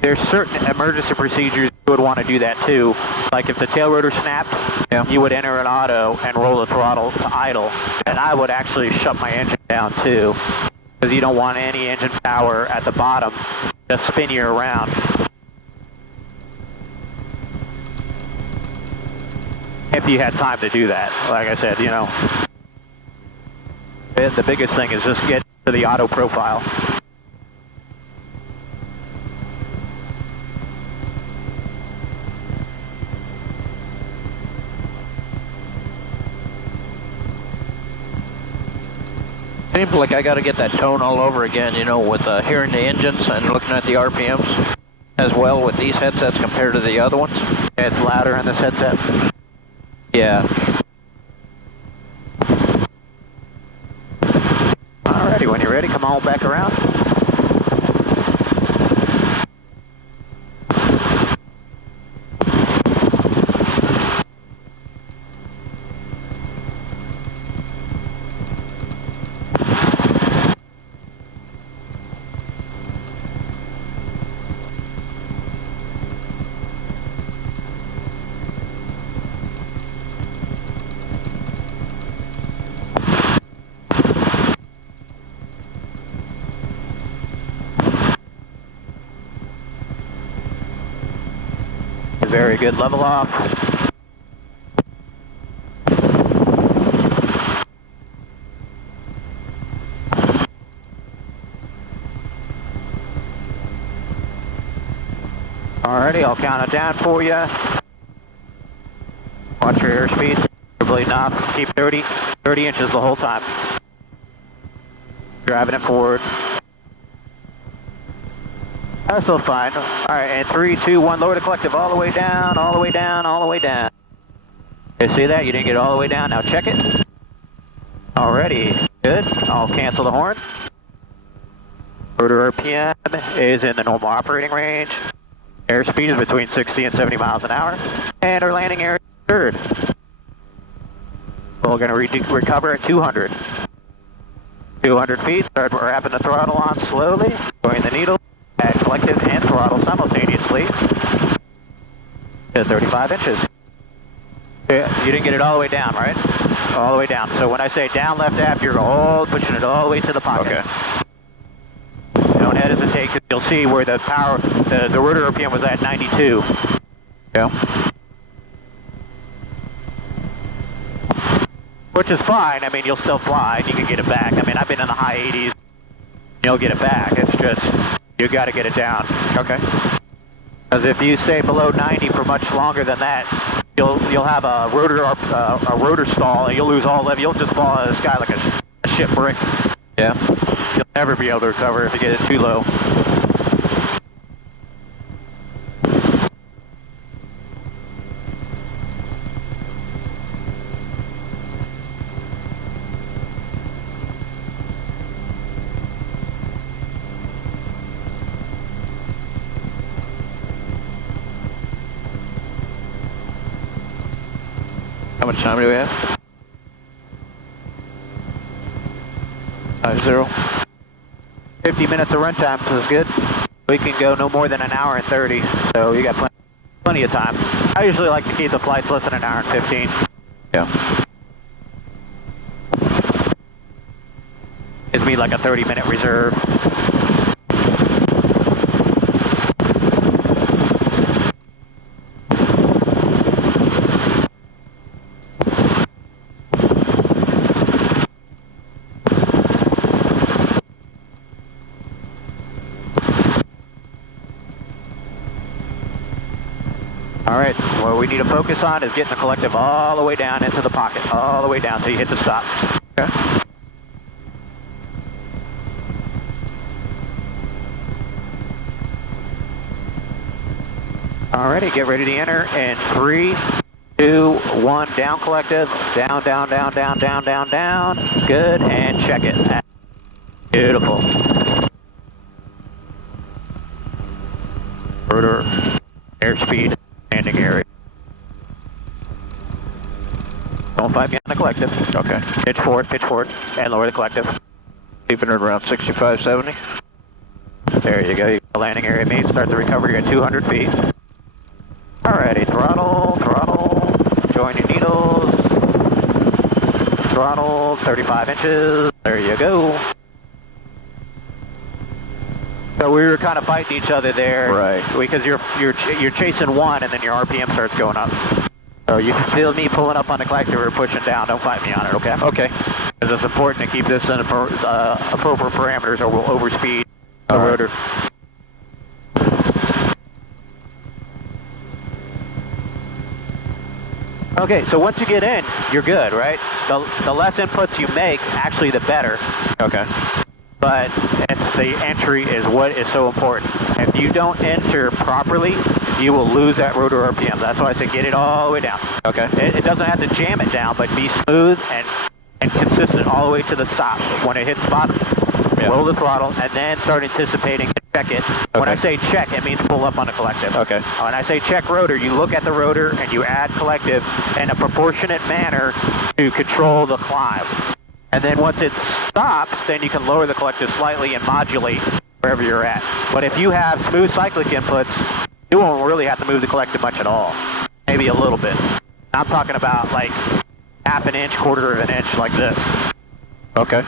There's certain emergency procedures you would want to do that too. Like if the tail rotor snapped, you would enter an auto and roll the throttle to idle. And I would actually shut my engine down too, because you don't want any engine power at the bottom to spin you around. If you had time to do that, like I said, you know, the biggest thing is just get to the auto profile. Seems like I got to get that tone all over again, you know, with hearing the engines and looking at the RPMs as well with these headsets compared to the other ones. It's louder in this headset. Yeah. Alrighty, when you're ready, come on back around. Very good, level off. Alrighty, I'll count it down for you. Watch your airspeed. You're bleeding off. Keep 30 inches the whole time. Driving it forward. That's still fine. All right, and 3, 2, 1, lower the collective all the way down, all the way down, all the way down. You see that? You didn't get it all the way down. Now check it. Alrighty, good. I'll cancel the horn. Rotor RPM is in the normal operating range. Airspeed is between 60 and 70 miles an hour. And our landing area is third. We're going to recover at 200. 200 feet, start wrapping the throttle on slowly, going the needle. Add collective and throttle simultaneously to 35 inches. Yeah, you didn't get it all the way down, right? All the way down. So when I say down, left, aft, you're all pushing it all the way to the pocket. Okay. Don't hesitate, because you'll see where the power, the rotor RPM was at 92. Yeah. Which is fine. I mean, you'll still fly and you can get it back. I mean, I've been in the high 80s. You'll get it back. It's just, you got to get it down. Okay. Because if you stay below 90 for much longer than that, you'll have a rotor stall, and you'll lose all level. You'll just fall out of the sky like a ship brick. Yeah. You'll never be able to recover if you get it too low. How much time do we have? 50. 50 minutes of runtime, so it's good. We can go no more than an hour and 30, so you got plenty of time. I usually like to keep the flights less than an hour and 15. Yeah. Gives me like a 30-minute reserve. Alright, what we need to focus on is getting the collective all the way down into the pocket, all the way down till you hit the stop. Okay. Alrighty, get ready to enter in 3, 2, 1, down collective, down, down, down, down, down, down, down. Good, and check it. Beautiful. Rotor, airspeed, landing area. Don't fight me on the collective. Okay. Pitch forward, and lower the collective. Keeping it around 65, 70. There you go. You got the landing area meet. Start the recovery at 200 feet. Alrighty, throttle, join your needles. Throttle, 35 inches. There you go. So we were kind of fighting each other there, right? Because you're chasing one, and then your RPM starts going up. So you can feel me pulling up on the collector or pushing down. Don't fight me on it, okay? Okay. Because it's important to keep this in appropriate parameters, or we'll overspeed the rotor. Okay, so once you get in, you're good, right? The less inputs you make, actually, the better. Okay. But the entry is what is so important. If you don't enter properly, you will lose that rotor RPM. That's why I say get it all the way down. Okay. It doesn't have to jam it down, but be smooth and consistent all the way to the stop. When it hits bottom, roll the throttle, and then start anticipating to check it. Okay. When I say check, it means pull up on the collective. Okay. When I say check rotor, you look at the rotor and you add collective in a proportionate manner to control the climb. And then once it stops, then you can lower the collective slightly and modulate wherever you're at. But if you have smooth cyclic inputs, you won't really have to move the collective much at all. Maybe a little bit. I'm talking about like half an inch, quarter of an inch like this. Okay.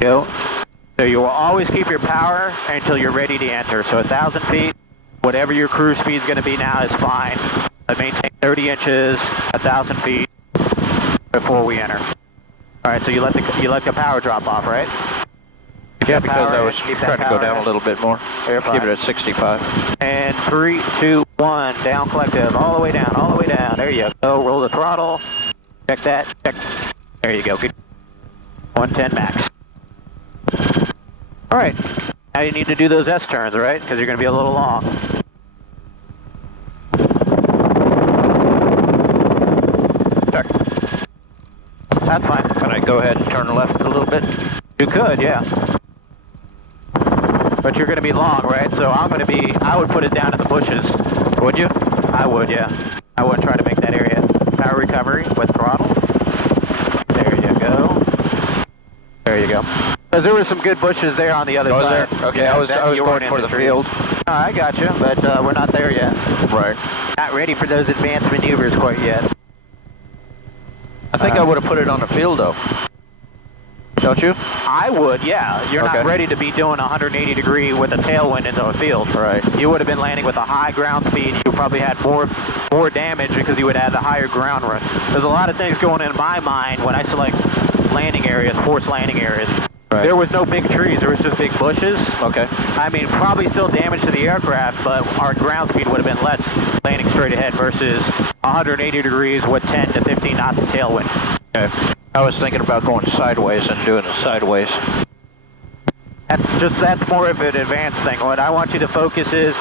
Go. So you will always keep your power until you're ready to enter. So 1,000 feet, whatever your cruise speed is going to be now is fine. Maintain 30 inches, 1,000 feet before we enter. All right, so you let the power drop off, right? Yeah, because I was trying to go down a little bit more. Keep it at 65. And 3, 2, 1, down collective, all the way down, all the way down. There you go. Roll the throttle. Check that. Check. There you go. Good. 110 max. All right. Now you need to do those S turns, right? Because you're going to be a little long. Check. That's fine. Can I go ahead and turn left a little bit? You could, yeah. But you're going to be long, right? So I would put it down in the bushes. Would you? I would, yeah. I wouldn't try to make that area. Power recovery with throttle. There you go. There you go. Because there were some good bushes there on the other side. There? Okay, I was going for the field. Oh, I got you, but we're not there yet. Right. Not ready for those advanced maneuvers quite yet. I think I would have put it on the field, though. Don't you? I would, yeah. You're not ready to be doing 180 degree with a tailwind into a field. Right. You would have been landing with a high ground speed. You probably had more damage because you would have the higher ground run. There's a lot of things going in my mind when I select landing areas, forced landing areas. Right. There was no big trees, there was just big bushes. Okay. I mean, probably still damage to the aircraft, but our ground speed would have been less landing straight ahead versus 180 degrees with 10 to 15 knots of tailwind. Okay. I was thinking about going sideways and doing it sideways. That's more of an advanced thing. What I want you to focus is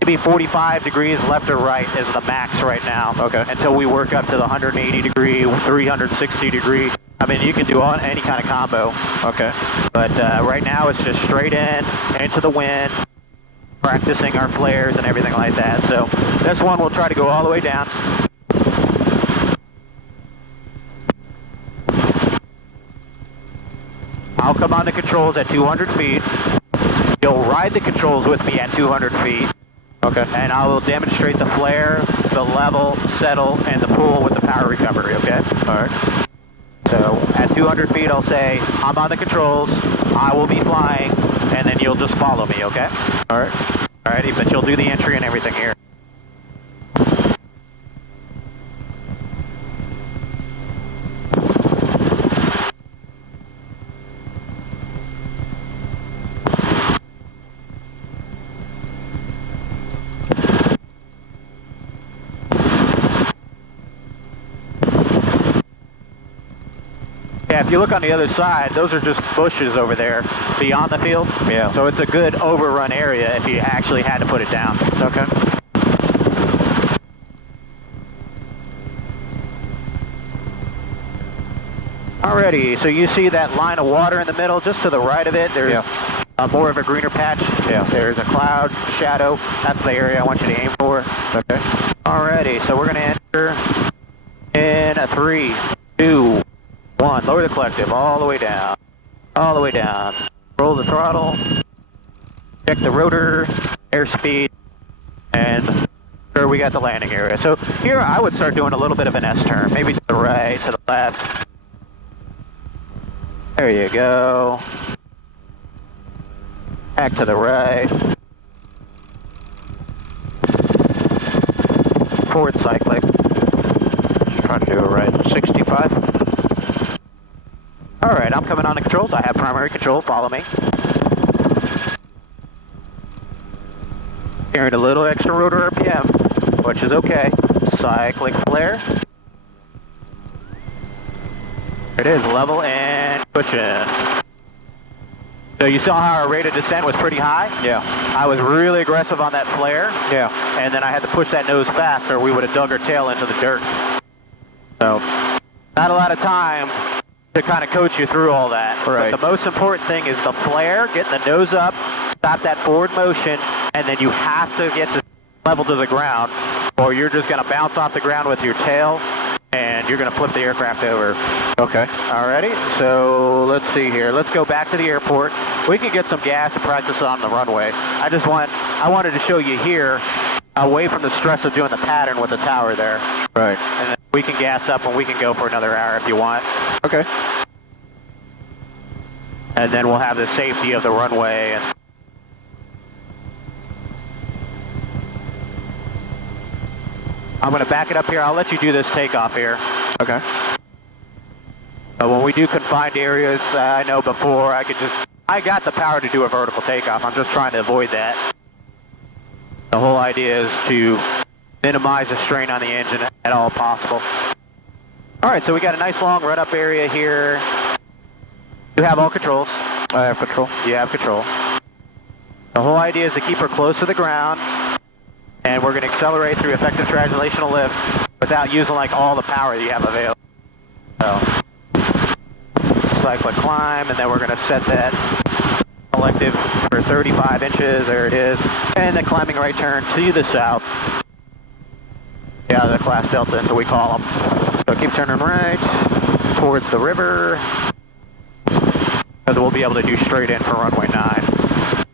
maybe 45 degrees left or right is the max right now. Okay. Until we work up to the 180 degree, 360 degree. I mean, you can do any kind of combo. Okay. But right now it's just straight into the wind, practicing our flares and everything like that. So this one we'll try to go all the way down. I'll come on the controls at 200 feet. You'll ride the controls with me at 200 feet. Okay. And I will demonstrate the flare, the level, settle, and the pull with the power recovery, okay? All right. So at 200 feet, I'll say, I'm on the controls, I will be flying, and then you'll just follow me, okay? All right. Alrighty, but you'll do the entry and everything here. Yeah, if you look on the other side, those are just bushes over there beyond the field. Yeah. So it's a good overrun area if you actually had to put it down. Okay. Alrighty, so you see that line of water in the middle, just to the right of it, there's more of a greener patch. Yeah. There's a cloud, shadow. That's the area I want you to aim for. Okay. Alrighty, so we're going to enter in a 3, 2, 1. Lower the collective all the way down. All the way down. Roll the throttle. Check the rotor, airspeed, and sure we got the landing area. So here I would start doing a little bit of an S turn, maybe to the right, to the left. There you go. Back to the right. Forward cyclic. Just trying to do it right. 65. Alright, I'm coming on the controls. I have primary control. Follow me. Carrying a little extra rotor RPM, which is okay. Cyclic flare. There it is, level and cushion. So you saw how our rate of descent was pretty high? Yeah. I was really aggressive on that flare. Yeah. And then I had to push that nose fast or we would have dug our tail into the dirt. So, not a lot of time to kind of coach you through all that. Right. But the most important thing is the flare, getting the nose up, stop that forward motion, and then you have to get the level to the ground or you're just going to bounce off the ground with your tail and you're going to flip the aircraft over. Okay. Alrighty, so let's see here. Let's go back to the airport. We can get some gas and practice on the runway. I wanted to show you here, away from the stress of doing the pattern with the tower there. Right. And then we can gas up and we can go for another hour if you want. Okay. And then we'll have the safety of the runway. And I'm going to back it up here. I'll let you do this takeoff here. Okay. When we do confined areas, I know before I got the power to do a vertical takeoff. I'm just trying to avoid that. The whole idea is to minimize the strain on the engine at all possible. All right, so we got a nice long run-up area here. You have all controls. I have control. You have control. The whole idea is to keep her close to the ground, and we're going to accelerate through effective translational lift without using like all the power that you have available. So, cyclic climb, and then we're going to set that elective for 35 inches. There it is. And then climbing right turn to the south. Yeah, the class delta, so we call them. So keep turning right towards the river. Because we'll be able to do straight in for runway 9.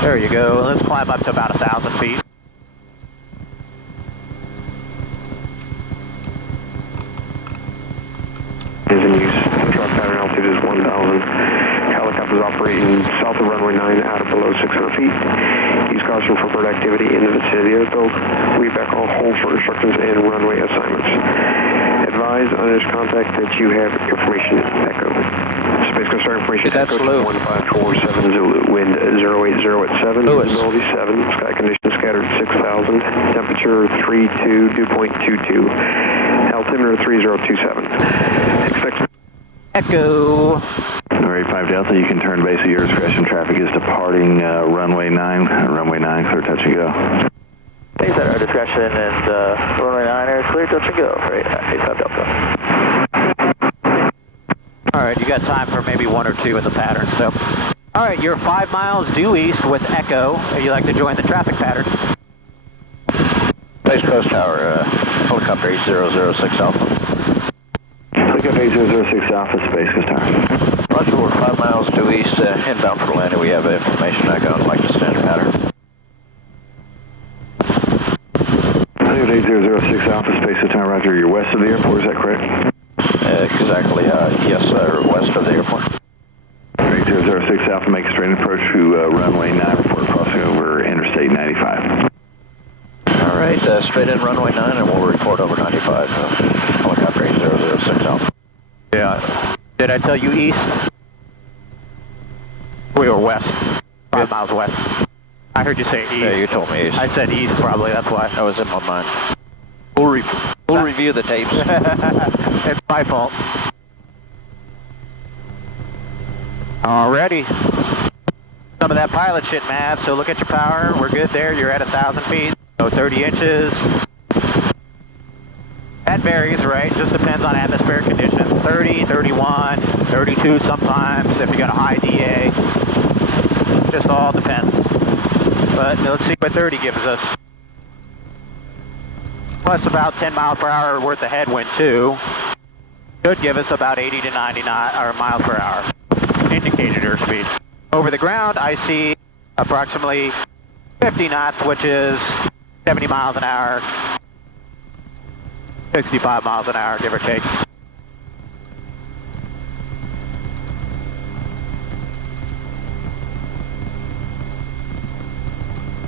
There you go. Let's climb up to about 1,000 feet. Is in use. Control pattern altitude is 1,000. Helicopters operating south of runway 9 out of below 600 feet. Use caution for bird activity in the vicinity of the build. Read back all hold for instructions and runway assignments. Advise on this contact that you have information echo. Space Coast Star information That's echo Lou. 1547 Zulu. Wind 080 at 7. Lewis. Visibility 7. Sky conditions scattered 6,000. Temperature 32, dew point 22. Altimeter 3027. Expect Echo. Runway 5 Delta, you can turn base at your discretion. Traffic is departing runway 9. Runway 9, clear touch and go. Base at our discretion, and runway 9 is clear, touch and go. Right, 85 Delta. All right, you got time for maybe 1 or 2 in the pattern, so. All right, you're 5 miles due east with Echo. Would you like to join the traffic pattern? Space Coast Tower, helicopter 8006 Alpha. Helicopter 8006 Alpha, Space Coast Tower. Roger, we're 5 miles due east, inbound for landing. We have information echo and like the standard pattern. Helicopter 8006 Alpha, Space Coast Tower, Roger. You're west of the airport, is that correct? Exactly, yes, west of the airport. 8006 Alpha, make a straight approach to runway 9, report crossing over Interstate 95. All right, straight in runway 9, and we'll report over 95. Helicopter 8006 Alpha. Yeah. Did I tell you east? We were west. 5 miles west. I heard you say east. Yeah, you told me east. I said east probably, that's why. That was in my mind. We'll review the tapes. It's my fault. Alrighty. Some of that pilot shit, Mav, so look at your power. We're good there. You're at 1,000 feet. So 30 inches. That varies, right? Just depends on atmospheric conditions. 30, 31, 32 sometimes if you got a high DA. Just all depends. But let's see what 30 gives us. Plus about 10 miles per hour worth of headwind too. Should give us about 80 to 90 miles per hour. Indicated airspeed. Over the ground, I see approximately 50 knots, which is 70 miles an hour, 65 miles an hour, give or take.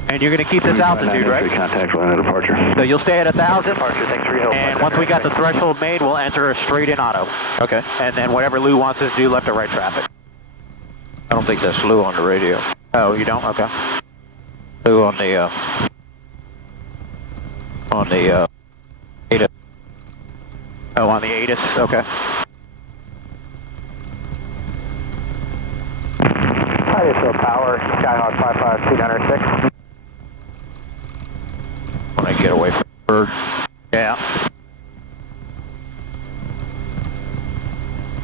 And you're going to keep this altitude, right? Contact runway departure. So you'll stay at 1,000. Departure, thanks for your help. And once we got the threshold made, we'll enter a straight in auto. Okay. And then whatever Lou wants us to do, left or right traffic. I don't think that's Lou on the radio. Oh, you don't? Okay. Lou on the ATIS. Oh, on the ATIS? Okay. ISO power, Skyhawk 55296. When I get away from the bird. Yeah.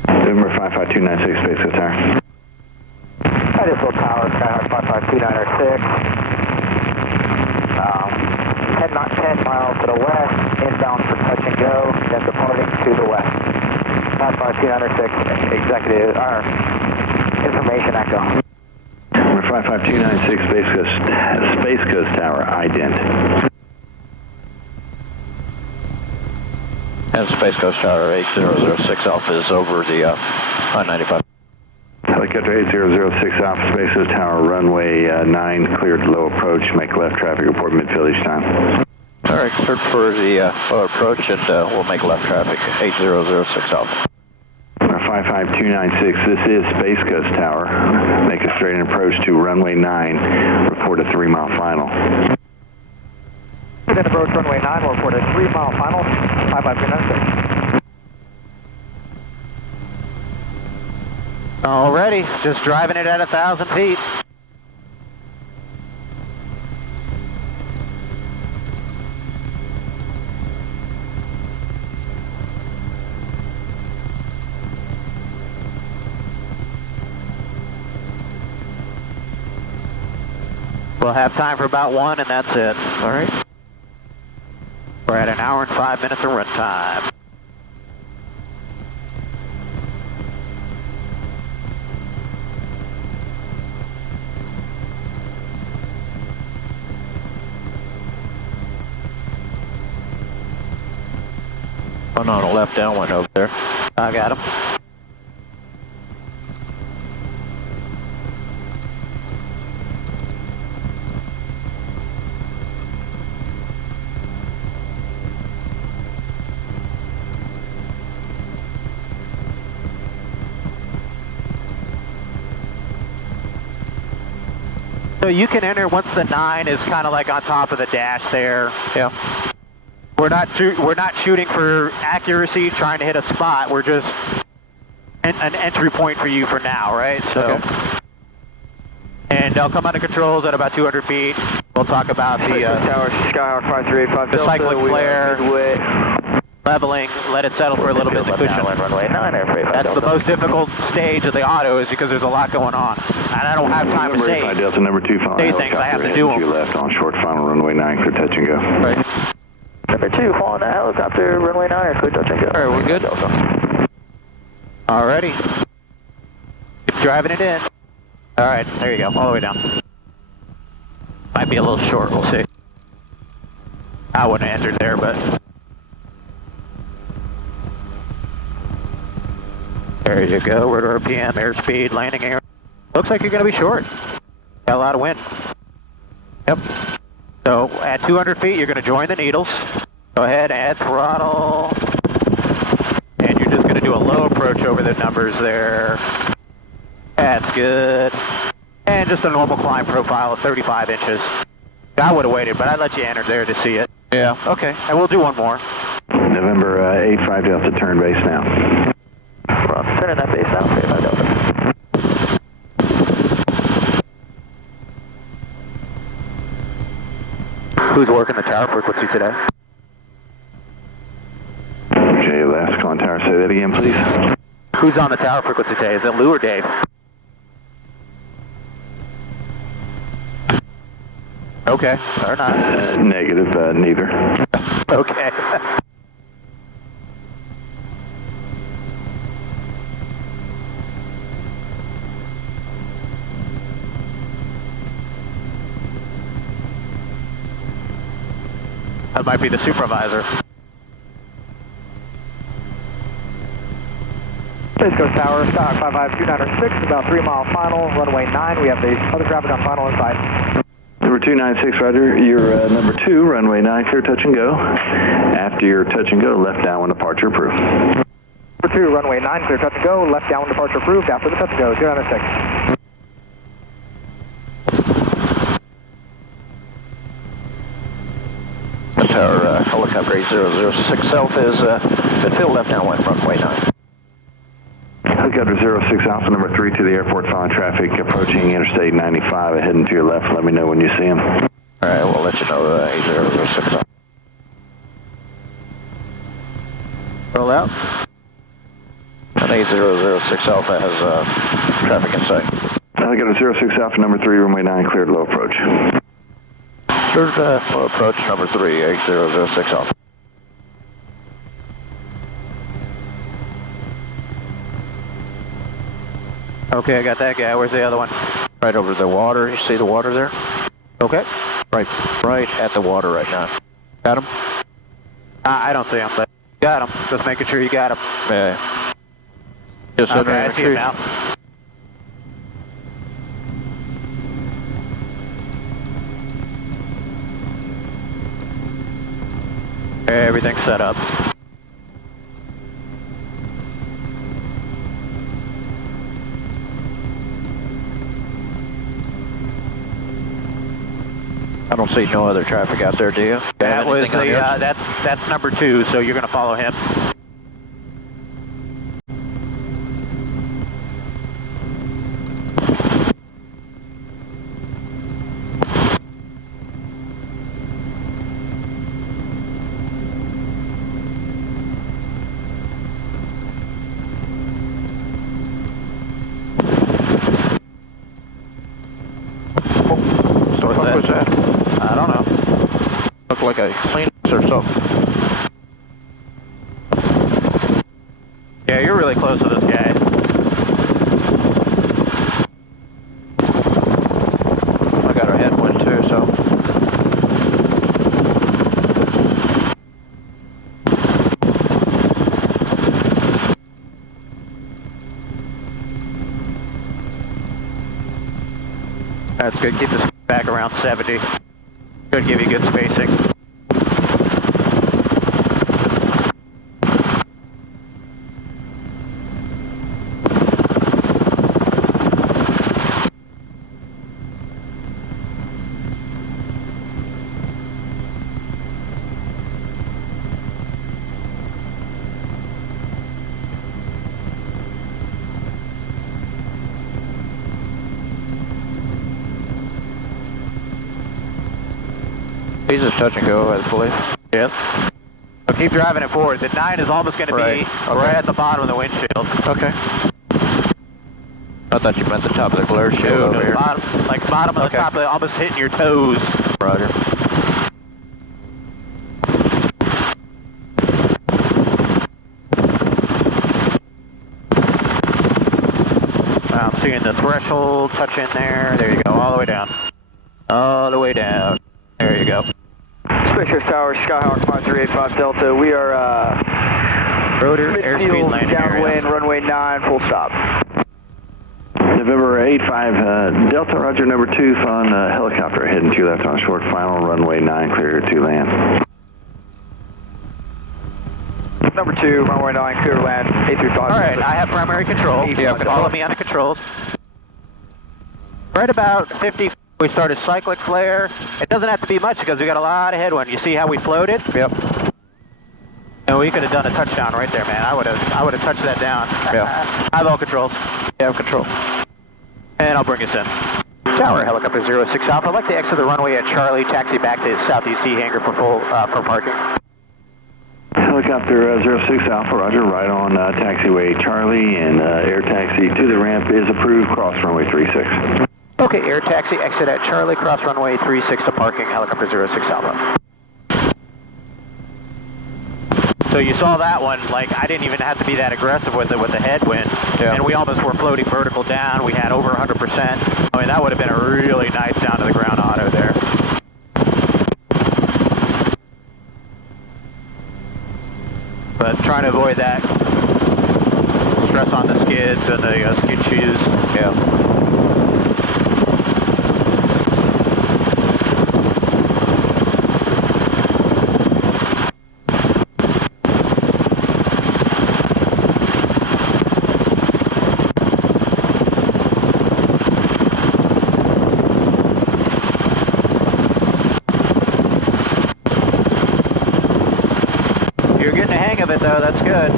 November 55296, Space Coast Tower. ISO power, Skyhawk 55296. 10 miles to the west, inbound for touch and go, then departing to the west. 55296, executive, information echo. Number 55296, Space Coast Tower, ident. And Space Coast Tower 8006 Alpha is over the I-95. Helicopter 8006 Alpha, Space Coast Tower, runway 9, cleared low approach. Make left traffic report midfield each time. All right, cleared for the low approach, and we'll make left traffic 8006 Alpha. 55296, this is Space Coast Tower. Make a straight approach to runway 9. Report a 3-mile final. Then approach runway 9, we'll report a 3-mile final, 55296. Alrighty, just driving it at 1,000 feet. We'll have time for about 1, and that's it. All right. We're at 1 hour and 5 minutes of run time. One on a left downwind over there. I got him. So you can enter once the 9 is kind of like on top of the dash there. Yeah. We're not shooting for accuracy, trying to hit a spot. We're just an entry point for you for now, right? So, okay. And they'll come out of controls at about 200 feet. We'll talk about the Tower, Skyhawk 5385 the cyclic flare, midway. leveling, let it settle for a little bit to cushion. Runway 9, That's the most difficult stage of the auto, is because there's a lot going on, and I don't have time to say Delta number 2, say things. I have to do them. left on short final runway 9, clear touch and go. Right. Number 2, following that helicopter, runway 9, clear touch and go. All right, we're good. Alrighty. Keep driving it in. Alright, there you go, all the way down. Might be a little short, we'll see. I wouldn't have entered there, but... There you go, we're at RPM, airspeed, landing air. Looks like you're going to be short. Got a lot of wind. Yep. So at 200 feet, you're going to join the needles. Go ahead, add throttle. And you're just going to do a low approach over the numbers there. That's good. And just a normal climb profile of 35 inches. I would have waited, but I let you enter there to see it. Yeah. Okay, and we'll do one more. November 85 Delta, turn base now. Turning that base out, 35 Delta. Who's working the tower frequency today? Okay, last call on tower, say that again, please. Who's on the tower frequency today? Is it Lou or Dave? Okay, or not. Negative, neither. Okay. That might be the supervisor. Space Coast Tower, Skyhawk 55296, about 3-mile final, runway 9. We have the other traffic on final inside. Number 296, Roger. You're number 2, runway 9, clear touch and go. After your touch and go, left downwind departure approved. Number 2, runway 9, clear touch and go, left downwind departure approved. After the touch and go, 296. Tower helicopter 8006 Alpha is midfield left downwind runway 9. Helicopter 06 Alpha number 3 to the airport, following traffic approaching Interstate 95, heading to your left. Let me know when you see him. All right, we'll let you know 8006 Alpha. Roll out. And 8006 Alpha has traffic in sight. Helicopter 06 Alpha number 3, runway 9, cleared low approach. Third low approach number 3, 8006 Alpha. Okay, I got that guy. Where's the other one? Right over the water. You see the water there? Okay. Right at the water right now. Got him? I don't see him, but Got him. Just making sure you got him. Yeah. Just Okay, I see him now. Everything's set up. I don't see no other traffic out there, do you? That was the, that's number 2, so you're going to follow him. What was that? I don't know. Looked like a cleaners or something. Yeah, you're really close to this guy. I got a headwind too, so. That's good. Keep this back around 70. Should give you good spacing. He's just touch and go, I believe. Yes. So keep driving it forward. The 9 is almost going to be right at the bottom of the windshield. Okay. I thought you meant the top of the glare shield over here. Bottom, like bottom of the top, of almost hitting your toes. Roger. I'm seeing the threshold touch in there. There you go, all the way down. All the way down. There you go. Spacious Tower, Skyhawk 5385 Delta. We are Rotor airspeed landing downwind, area. runway 9, full stop. November 85 Delta, Roger, number 2 on helicopter heading 2 left on short, final runway 9, clear to land. Number 2, runway 9, clear to land, 835. All right, I have primary control. Follow me on the controls. Right about 50, we started cyclic flare. It doesn't have to be much because we got a lot of headwind. You see how we floated? Yep. And we could have done a touchdown right there, man. I would have touched that down. Yeah. I have all controls. You have control. And I'll bring us in. Tower, helicopter 06 Alpha. I'd like to exit the runway at Charlie, taxi back to Southeast T hangar for parking. Helicopter 06 Alpha, Roger, right on taxiway Charlie, and air taxi to the ramp is approved, cross runway 36. Okay, air taxi, exit at Charlie, cross runway 36 to parking, helicopter 06 Alpha. So you saw that one, like I didn't even have to be that aggressive with the headwind, and we almost were floating vertical down. We had over 100%. I mean, that would have been a really nice down to the ground auto there. But trying to avoid that stress on the skids and the skid shoes. Yeah. You're getting the hang of it though, that's good.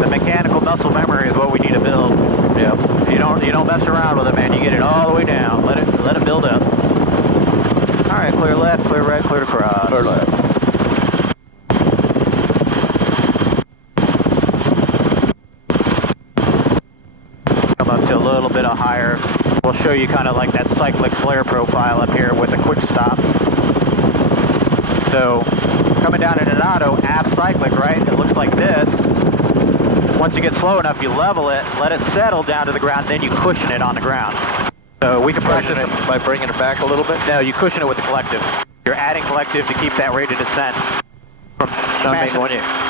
The mechanical muscle memory is what we need to build. Yep. You don't mess around with it, man. You get it all the way down. Let it build up. All right, clear left, clear right, clear to cross. Clear left. Come up to a little bit of higher. We'll show you kind of like that cyclic flare profile up here with a quick stop. So coming down in an auto, aft cyclic, right? It looks like this. Once you get slow enough, you level it, let it settle down to the ground, then you cushion it on the ground. So we can practice it by bringing it back a little bit? No, you cushion it with the collective. You're adding collective to keep that rate of descent. I mean,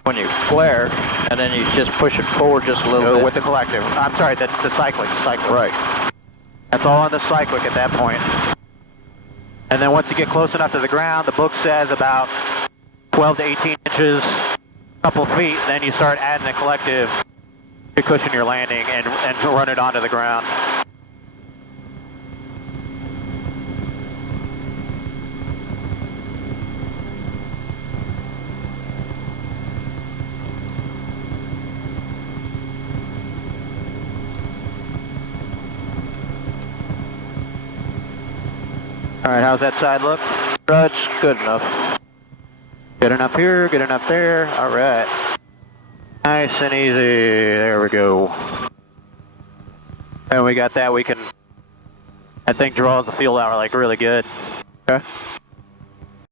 when you flare, and then you just push it forward just a little bit. With the collective. I'm sorry, the cyclic. Right. That's all on the cyclic at that point. And then once you get close enough to the ground, the book says about 12 to 18 inches, a couple feet, then you start adding the collective to cushion your landing and run it onto the ground. All right, how's that side look? That's good enough. Good enough here, good enough there. All right. Nice and easy. There we go. And we got that. That thing draws the field out like really good. Okay.